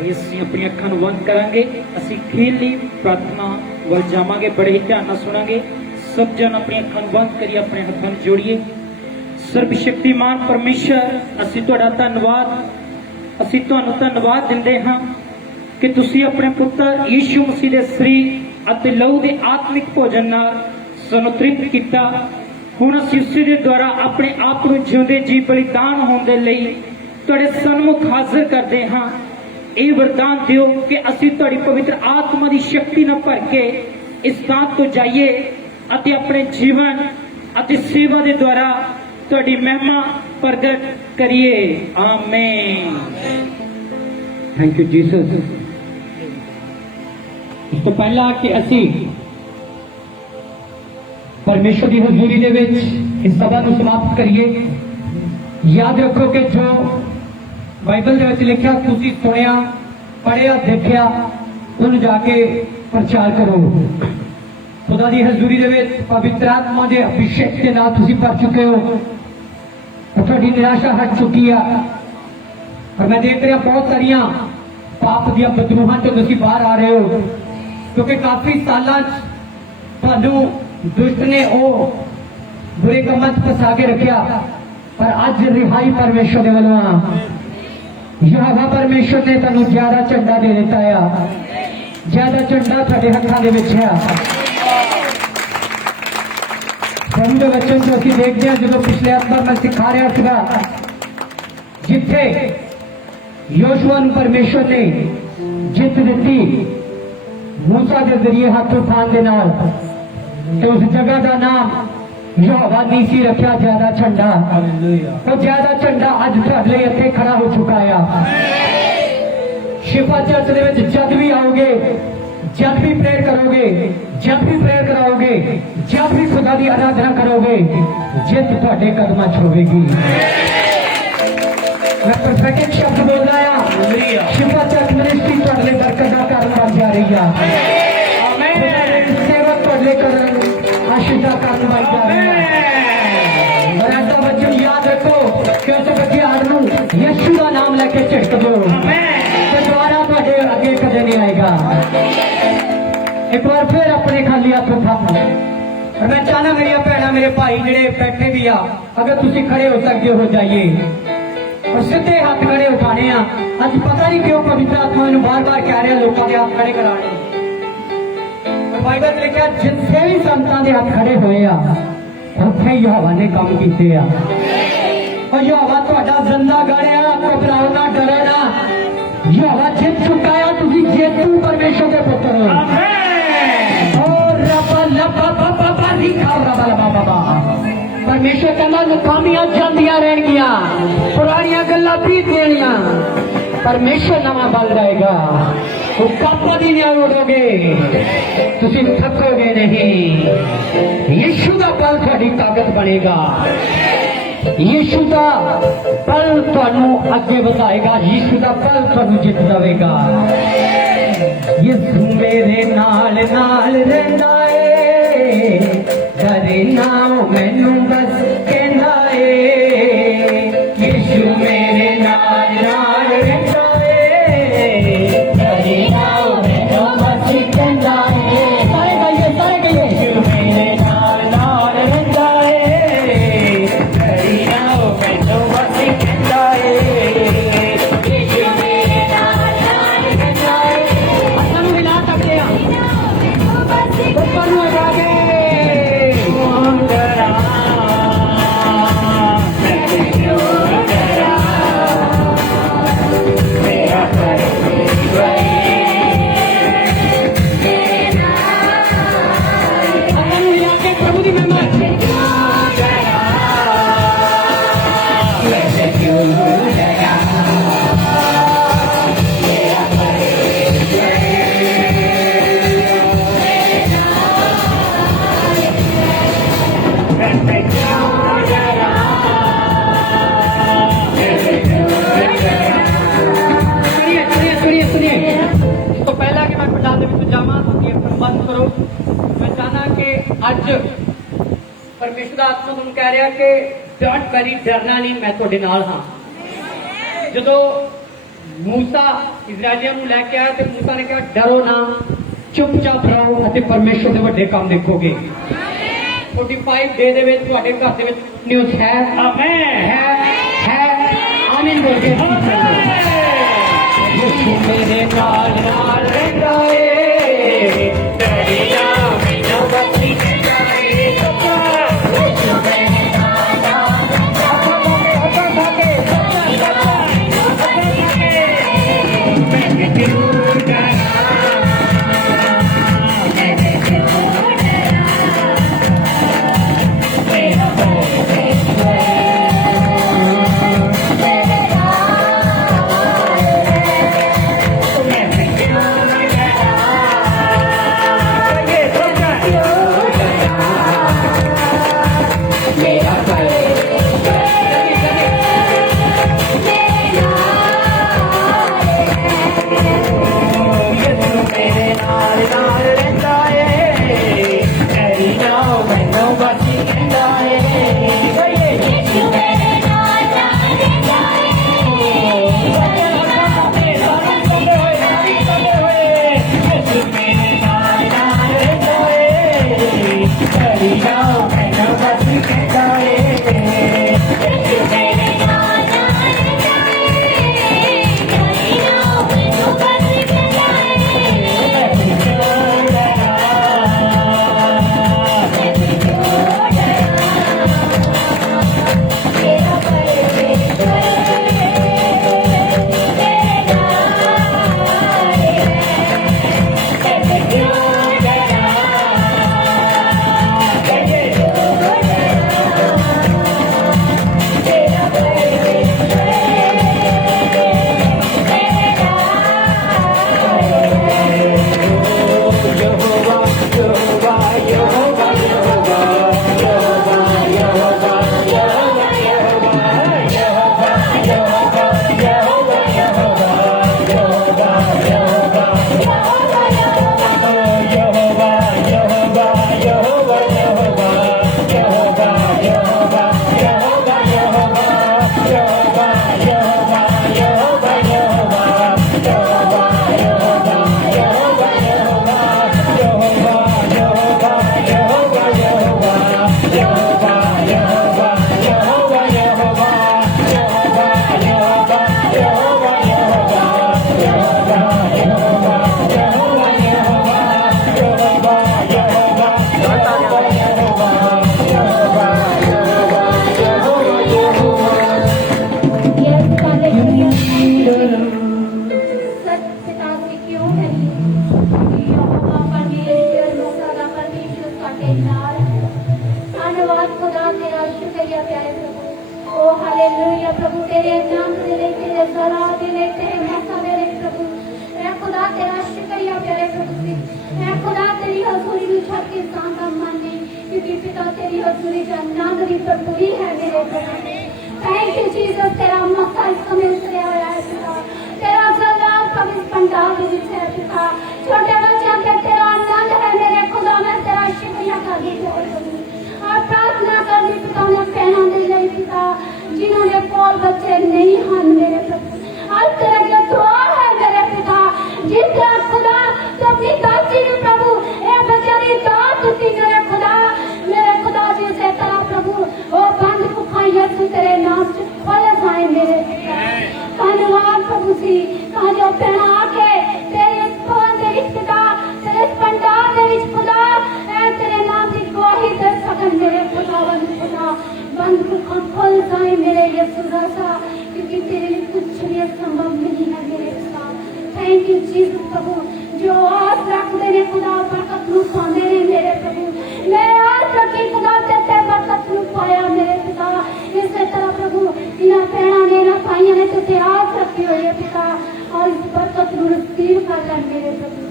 आइए ਅਸੀਂ ਆਪਣੀ ਅੱਖਾਂ ਨੂੰ ਬੰਦ ਕਰਾਂਗੇ ਅਸੀਂ ਖੀਰਲੀ ਪ੍ਰਾਰਥਨਾ ਵੱਲ ਜਾਵਾਂਗੇ ਬੜੇ ਹੀ ਧਿਆਨ ਨਾਲ ਸੁਣਾਂਗੇ ਸਭ ਜਨ ਆਪਣੀ ਅੱਖਾਂ ਨੂੰ ਬੰਦ ਕਰੀਏ ਆਪਣੇ ਹੱਥਾਂ ਨੂੰ ਜੋੜੀਏ ਸਰਬਸ਼ਕਤੀਮਾਨ ਪਰਮੇਸ਼ਰ ਅਸੀਂ ਤੁਹਾਡਾ ਧੰਨਵਾਦ ਅਸੀਂ ਤੁਹਾਨੂੰ ਧੰਨਵਾਦ ਦਿੰਦੇ ਹਾਂ ਕਿ ਤੁਸੀਂ ਆਪਣੇ ਪੁੱਤਰ ਯੀਸ਼ੂ ਮਸੀਹ ਦੇ ਸਰੀਰ ਅਤੇ ਲਹੂ ਦੇ ਆਤਮਿਕ ਭੋਜਨ ਨਾਲ ਸਾਨੂੰ ਤ੍ਰਿਪਤ ਕੀਤਾ ਹੁਣ ਅਸੀਂ ਉਸੇ ਦੇ ਦੁਆਰਾ ਆਪਣੇ ਆਪ ਨੂੰ ਜਿਉਂਦੇ ਜੀ ਬਲੀਦਾਨ ਹੋਣ ਦੇ ਲਈ ਤੁਹਾਡੇ ਸਨਮੁਖ ਹਾਜ਼ਰ ਕਰਦੇ ਹਾਂ ਇਹ ਵਰਦਾਨ ਦਿਓ ਕਿ ਅਸੀਂ ਤੁਹਾਡੀ ਪਵਿੱਤਰ ਆਤਮਾ ਦੀ ਸ਼ਕਤੀ ਨਾਲ ਭਰ ਕੇ ਇਸ ਥਾਂ ਤੋਂ ਜਾਈਏ ਅਤੇ ਆਪਣੇ ਜੀਵਨ ਅਤੇ ਸੇਵਾ ਦੇ ਦੁਆਰਾ ਤੁਹਾਡੀ ਮਹਿਮਾ ਪ੍ਰਗਟ ਕਰੀਏ ਆਮੇਨ ਥੈਂਕ ਯੂ ਜੀਸਸ। ਇਸ ਤੋਂ ਪਹਿਲਾਂ ਕਿ ਅਸੀਂ ਪਰਮੇਸ਼ਰ ਦੀ ਹਜ਼ੂਰੀ ਦੇ ਵਿੱਚ ਇਸ ਸਭਾ ਨੂੰ ਸਮਾਪਤ ਕਰੀਏ ਯਾਦ ਰੱਖੋ ਕਿ ਜੋ ਬਾਈਬਲ ਦੇ ਵਿੱਚ ਲਿਖਿਆ ਤੁਸੀਂ ਸੁਣਿਆ ਪੜ੍ਹਿਆ ਦੇਖਿਆ ਉਹਨੂੰ ਜਾ ਕੇ ਪ੍ਰਚਾਰ ਕਰੋ ਖੁਦਾ ਦੀ ਹਜ਼ੂਰੀ ਦੇ ਵਿੱਚ ਪਵਿੱਤਰ ਆਤਮਾ ਦੇ ਅਭਿਸ਼ੇਕ ਦੇ ਨਾਲ ਤੁਸੀਂ ਭਰ ਚੁੱਕੇ ਹੋ ਤੁਹਾਡੀ ਨਿਰਾਸ਼ਾ ਹਟ ਚੁੱਕੀ ਆ ਪਰ ਮੈਂ ਦੇਖ ਰਿਹਾ ਬਹੁਤ ਸਾਰੀਆਂ ਪਾਪ ਦੀਆਂ ਬਦਬੂਹਾਂ ਤੋਂ ਤੁਸੀਂ ਬਾਹਰ ਆ ਰਹੇ ਹੋ ਕਿਉਂਕਿ ਕਾਫੀ ਸਾਲਾਂ 'ਚ ਤੁਹਾਨੂੰ ਦੁਸ਼ਟ ਨੇ ਉਹ ਬੁਰੇ ਕੰਮਾਂ 'ਚ ਫਸਾ ਕੇ ਰੱਖਿਆ ਪਰ ਅੱਜ ਰਿਹਾਈ ਪਰਮੇਸ਼ਰ ਦੇ ਵੱਲੋਂ ਆ ਯਹੋਵਾ ਪਰਮੇਸ਼ਰ ਨੇ ਤੁਹਾਨੂੰ ਜ਼ਿਆਦਾ ਝੰਡਾ ਦੇ ਦਿੱਤਾ ਆ ਜ਼ਿਆਦਾ ਝੰਡਾ ਤੁਹਾਡੇ ਹੱਥਾਂ ਦੇ ਵਿੱਚ ਆ ਪ੍ਰਭੂ ਦੇ ਵਚਨ ਤੋਂ ਅਸੀਂ ਦੇਖਦੇ ਹਾਂ ਜਦੋਂ ਪਿਛਲੇ ਹਫ਼ਤੇ ਮੈਂ ਸਿਖਾ ਰਿਹਾ ਸੀਗਾ ਜਿੱਥੇ ਯੋਸ਼ੂਆ ਨੂੰ ਪਰਮੇਸ਼ਰ ਨੇ ਜਿੱਤ ਦਿੱਤੀ ਮੂਸਾ ਦੇ ਜ਼ਰੀਏ ਹੱਥ ਉਠਾਉਣ ਦੇ ਨਾਲ ਤੇ ਉਸ ਜਗ੍ਹਾ ਦਾ ਨਾਮ ਯਹੋਵਾ ਨੀਸੀ ਰੱਖਿਆ ਜ਼ਿਆਦਾ ਝੰਡਾ ਉਹ ਜ਼ਿਆਦਾ ਝੰਡਾ ਅੱਜ ਤੁਹਾਡੇ ਲਈ ਇੱਥੇ ਖੜਾ ਹੋ ਚੁੱਕਾ ਆ ਸ਼ਿਫਾ ਚਰਚ ਦੇ ਵਿੱਚ ਜਦ ਵੀ ਆਓਗੇ जब भी प्रेयर करोगे जब भी प्रेयर कराओगे जब भी खुदा की आराधना करोगे जित थोड़े कदम च होगी मैं परफेक्ट शब्द बोल रहा हूं शिफा चर्च मिनिस्ट्री थोड़े बरकत का कारण बन जा रही है सेवा थोड़े कारण आशीष का कारण बन जा रही है और ऐसा बच्चों याद रखो कि उस बच्चे आदमी यीशु का नाम लेके झटक दो दोबारा थोड़े आगे कदे नहीं आएगा एक बार फिर अपने खाली हाथ उठाओ और मैं चाहना मेरी भैन मेरे भाई जेडे बैठे भी आ अगर तुम खड़े हो सकते हो जाइए और सीधे हाथ खड़े उठाने अज पता नहीं क्यों पवित्र आत्मा ने बार बार कह रहे लोगों के हाथ खड़े कराने और बाइबल लिखा जितने भी संतां दे हाथ खड़े हुए उत्थे यहोवा ने काम किए और यहोवा तुहाडा जिंदा गढ़िया घबराओ ना डरो ना यहोवा जित चुका है तुसी जेतू परमेश्वर के पुत्र हो परमेश्वर कहना नकामियां जांदियां रहनियां पुरानियां गल्लां बीत जानियां परमेश्वर नवा बल रहेगा वो पापा दी नहीं उड़ोगे तुसी थकोगे नहीं यीशु का बल थोड़ी ताकत बनेगा यीशु का बल थानू अगे बताएगा यीशु का बल थानू जित देगा यीशु मेरे नाल नाल रहंदा ए डरे ना मैनू बस कहंदा ए यीशु मेरे नाल नाल रहंदा ए डरे ना मैनू बस कहंदा ए सारे गइए यीशु मेरे नाल नाल रहंदा ए डरे ना मैनू बस कहंदा ए यीशु मेरे नाल नाल रहंदा ए असां मिला सकते हैं ऊपर नु आगे परमेश्वर का आत्मा तुम कह रहा कि डोंट वरी डरना नहीं मैं थोड़े नाल हाँ जो मूसा इजराइलियों ਨੂੰ ਲੈ ਕੇ ਆਇਆ ਤੇ मूसा ने कहा डरो ना चुपचाप रहो ਅਤੇ परमेश्वर ਦੇ ਵੱਡੇ ਕੰਮ ਦੇਖੋਗੇ 45 ਡੇ ਦੇ ਵਿੱਚ ਤੁਹਾਡੇ ਘਰ ਦੇ ਵਿੱਚ ਨਿਊਜ਼ ਹੈ ਆਮੇਨ ਹੈ ਆਮੀਨ ਬੋਲ ਕੇ ਯਿਸੂ ਮੇਰੇ ਨਾਲ ਨਾਲ ਰਹਿੰਦਾ ਏ ਤੇਰੀ ਨਾਮ ਮੈਨੂੰ ਬਖਸ਼ੀ ਜਾਏ ਯਿਸੂ ਮੇਰੇ ਨਾਲ ਨਾਲ जिन्होंने कॉल बच्चे नहीं हैं मेरे प्रभु आज तेरा जो दुआ है मेरे पिता जिस खुदा तो अपनी दासी ने प्रभु ए बेचारी दात थी मेरे खुदा जी से तेरा प्रभु ओ बंद कुखाइया तू तेरे नाम से खोले जाए मेरे धन्यवाद प्रभु सी कहा जो पहना आके तेरे भवन दे विच पिता तेरे पंडाल दे विच खुदा ए तेरे नाम की गवाही दे सकन मेरे खुदावंद खुदा बंद खोल जाए मेरे यीशु राजा क्योंकि तेरे लिए कुछ भी संभव नहीं है मेरे साथ थैंक यू जीसस प्रभु जो आस रखते ने खुदा बरकत नु पाते ने मेरे प्रभु मैं आस रखी खुदा तेरे बरकत नु पाया मेरे पिता इसी तरह प्रभु इना पैना ने ना पाइया ने तो आस रखी हुई है पिता और इस बरकत नु रिसीव कर ले मेरे प्रभु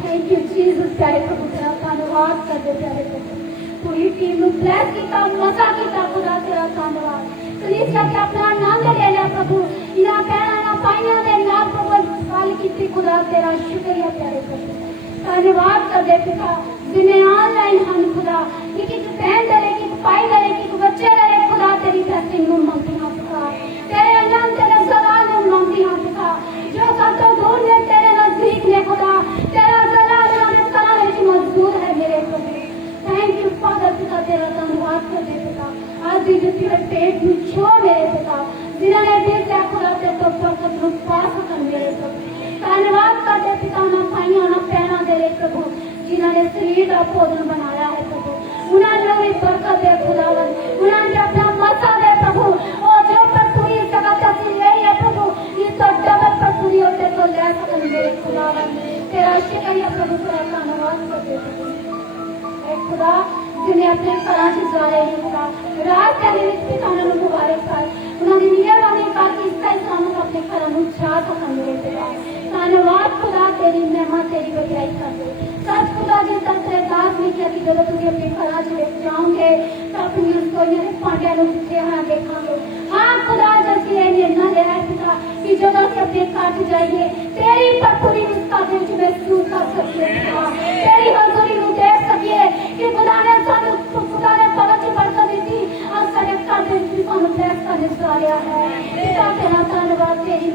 थैंक यू जीसस प्यारे प्रभु तेरा धन्यवाद करते प्यारे प्रभु पूरी टीम ਨੂੰ ਬਲੈਸ ਕੀਤਾ ਮਸਾ ਕੀਤਾ ਖੁਦਾ ਤੇਰਾ ਧੰਨਵਾਦ ਕਲੀਸਿਆ ਕੇ ਆਪਣਾ ਆਨੰਦ ਲੈ ਲਿਆ ਪ੍ਰਭੂ ਇਹਨਾਂ ਪੈਰਾਂ ਨਾਲ ਪਾਈਆਂ ਦੇ ਨਾਲ ਪ੍ਰਭੂ ਗੱਲ ਕੀਤੀ ਖੁਦਾ ਤੇਰਾ ਸ਼ੁਕਰੀਆ ਪਿਆਰੇ ਪ੍ਰਭੂ ਧੰਨਵਾਦ ਕਰਦੇ ਪਿਤਾ ਜਿਵੇਂ ਆਨਲਾਈਨ ਹਨ ਖੁਦਾ ਇੱਕ ਇੱਕ ਭੈਣ ਦੇ ਲਈ ਇੱਕ ਭਾਈ ਦੇ ਲਈ ਇੱਕ ਬੱਚੇ ਦੇ ਲਈ ਖੁਦਾ ਤੇਰੀ ਬਲੈਸਿੰਗ ਨੂੰ ਮੰਗਦੇ ਹਾਂ ਪਿਤਾ ਤੇਰੇ ਆਨੰਦ ਤੇਰੇ ਜ਼ਲਾਲ ਨੂੰ ਮੰਗਦੇ चाहती हूँ पिता, जो सब तो दूर ने तेरे नजदीक ने खुदा, तेरा जला जलाने कराने की मजबूर है मेरे प्रभु। थैंक यू फादर पिता, तेरा धन्यवाद करते पिता। आज भी जो तेरे पेट में छो मेरे पिता, जिन्होंने दिल से खुदा ते तो बरकत रूप पा सकन मेरे प्रभु। धन्यवाद करते पिता ना पाइयों ना पैना दे रे प्रभु, जिन्होंने शरीर का भोजन बनाया है प्रभु, उन्होंने भी बरकत दे खुदावन, उन्होंने अपना मसा दे प्रभु। और जो पर तू इस जगह से ले है प्रभु, इस तो डबल पर पूरी होते तो ले सकन मेरे खुदावन। तेरा शुक्रिया प्रभु, तेरा धन्यवाद करते प्रभु। ऐ खुदा जिन्हें अपने घरां च जाले दिता, रात के विच पिता ने मुबारक कर, उन्होंने मेहरबानी कर इस तरह सानू अपने घरां नु छा सकन मेरे पिता। धन्यवाद खुदा, तेरी महिमा तेरी बड़ाई करते। सच खुदा जी तक तेरे दास ने किया कि जब तुझे अपने घरां च लेके जाओगे तो अपनी रसोइयां दे भांडियां नु जिथे हां देखोगे। हाँ खुदा जैसी ये निर्णय लिया है पिता कि जब हम अपने घर च जाइए तेरी भरपूरी उसका दिल च महसूस कर सकिए, तेरी हजूरी नु देख सकिए कि खुदा ने सानू खुदा ने पवित्र च बरकत दी और साडे घर दे विच भी सानू ब्लेस करने जा रहा है। पिता तेरा धन्यवाद, तेरी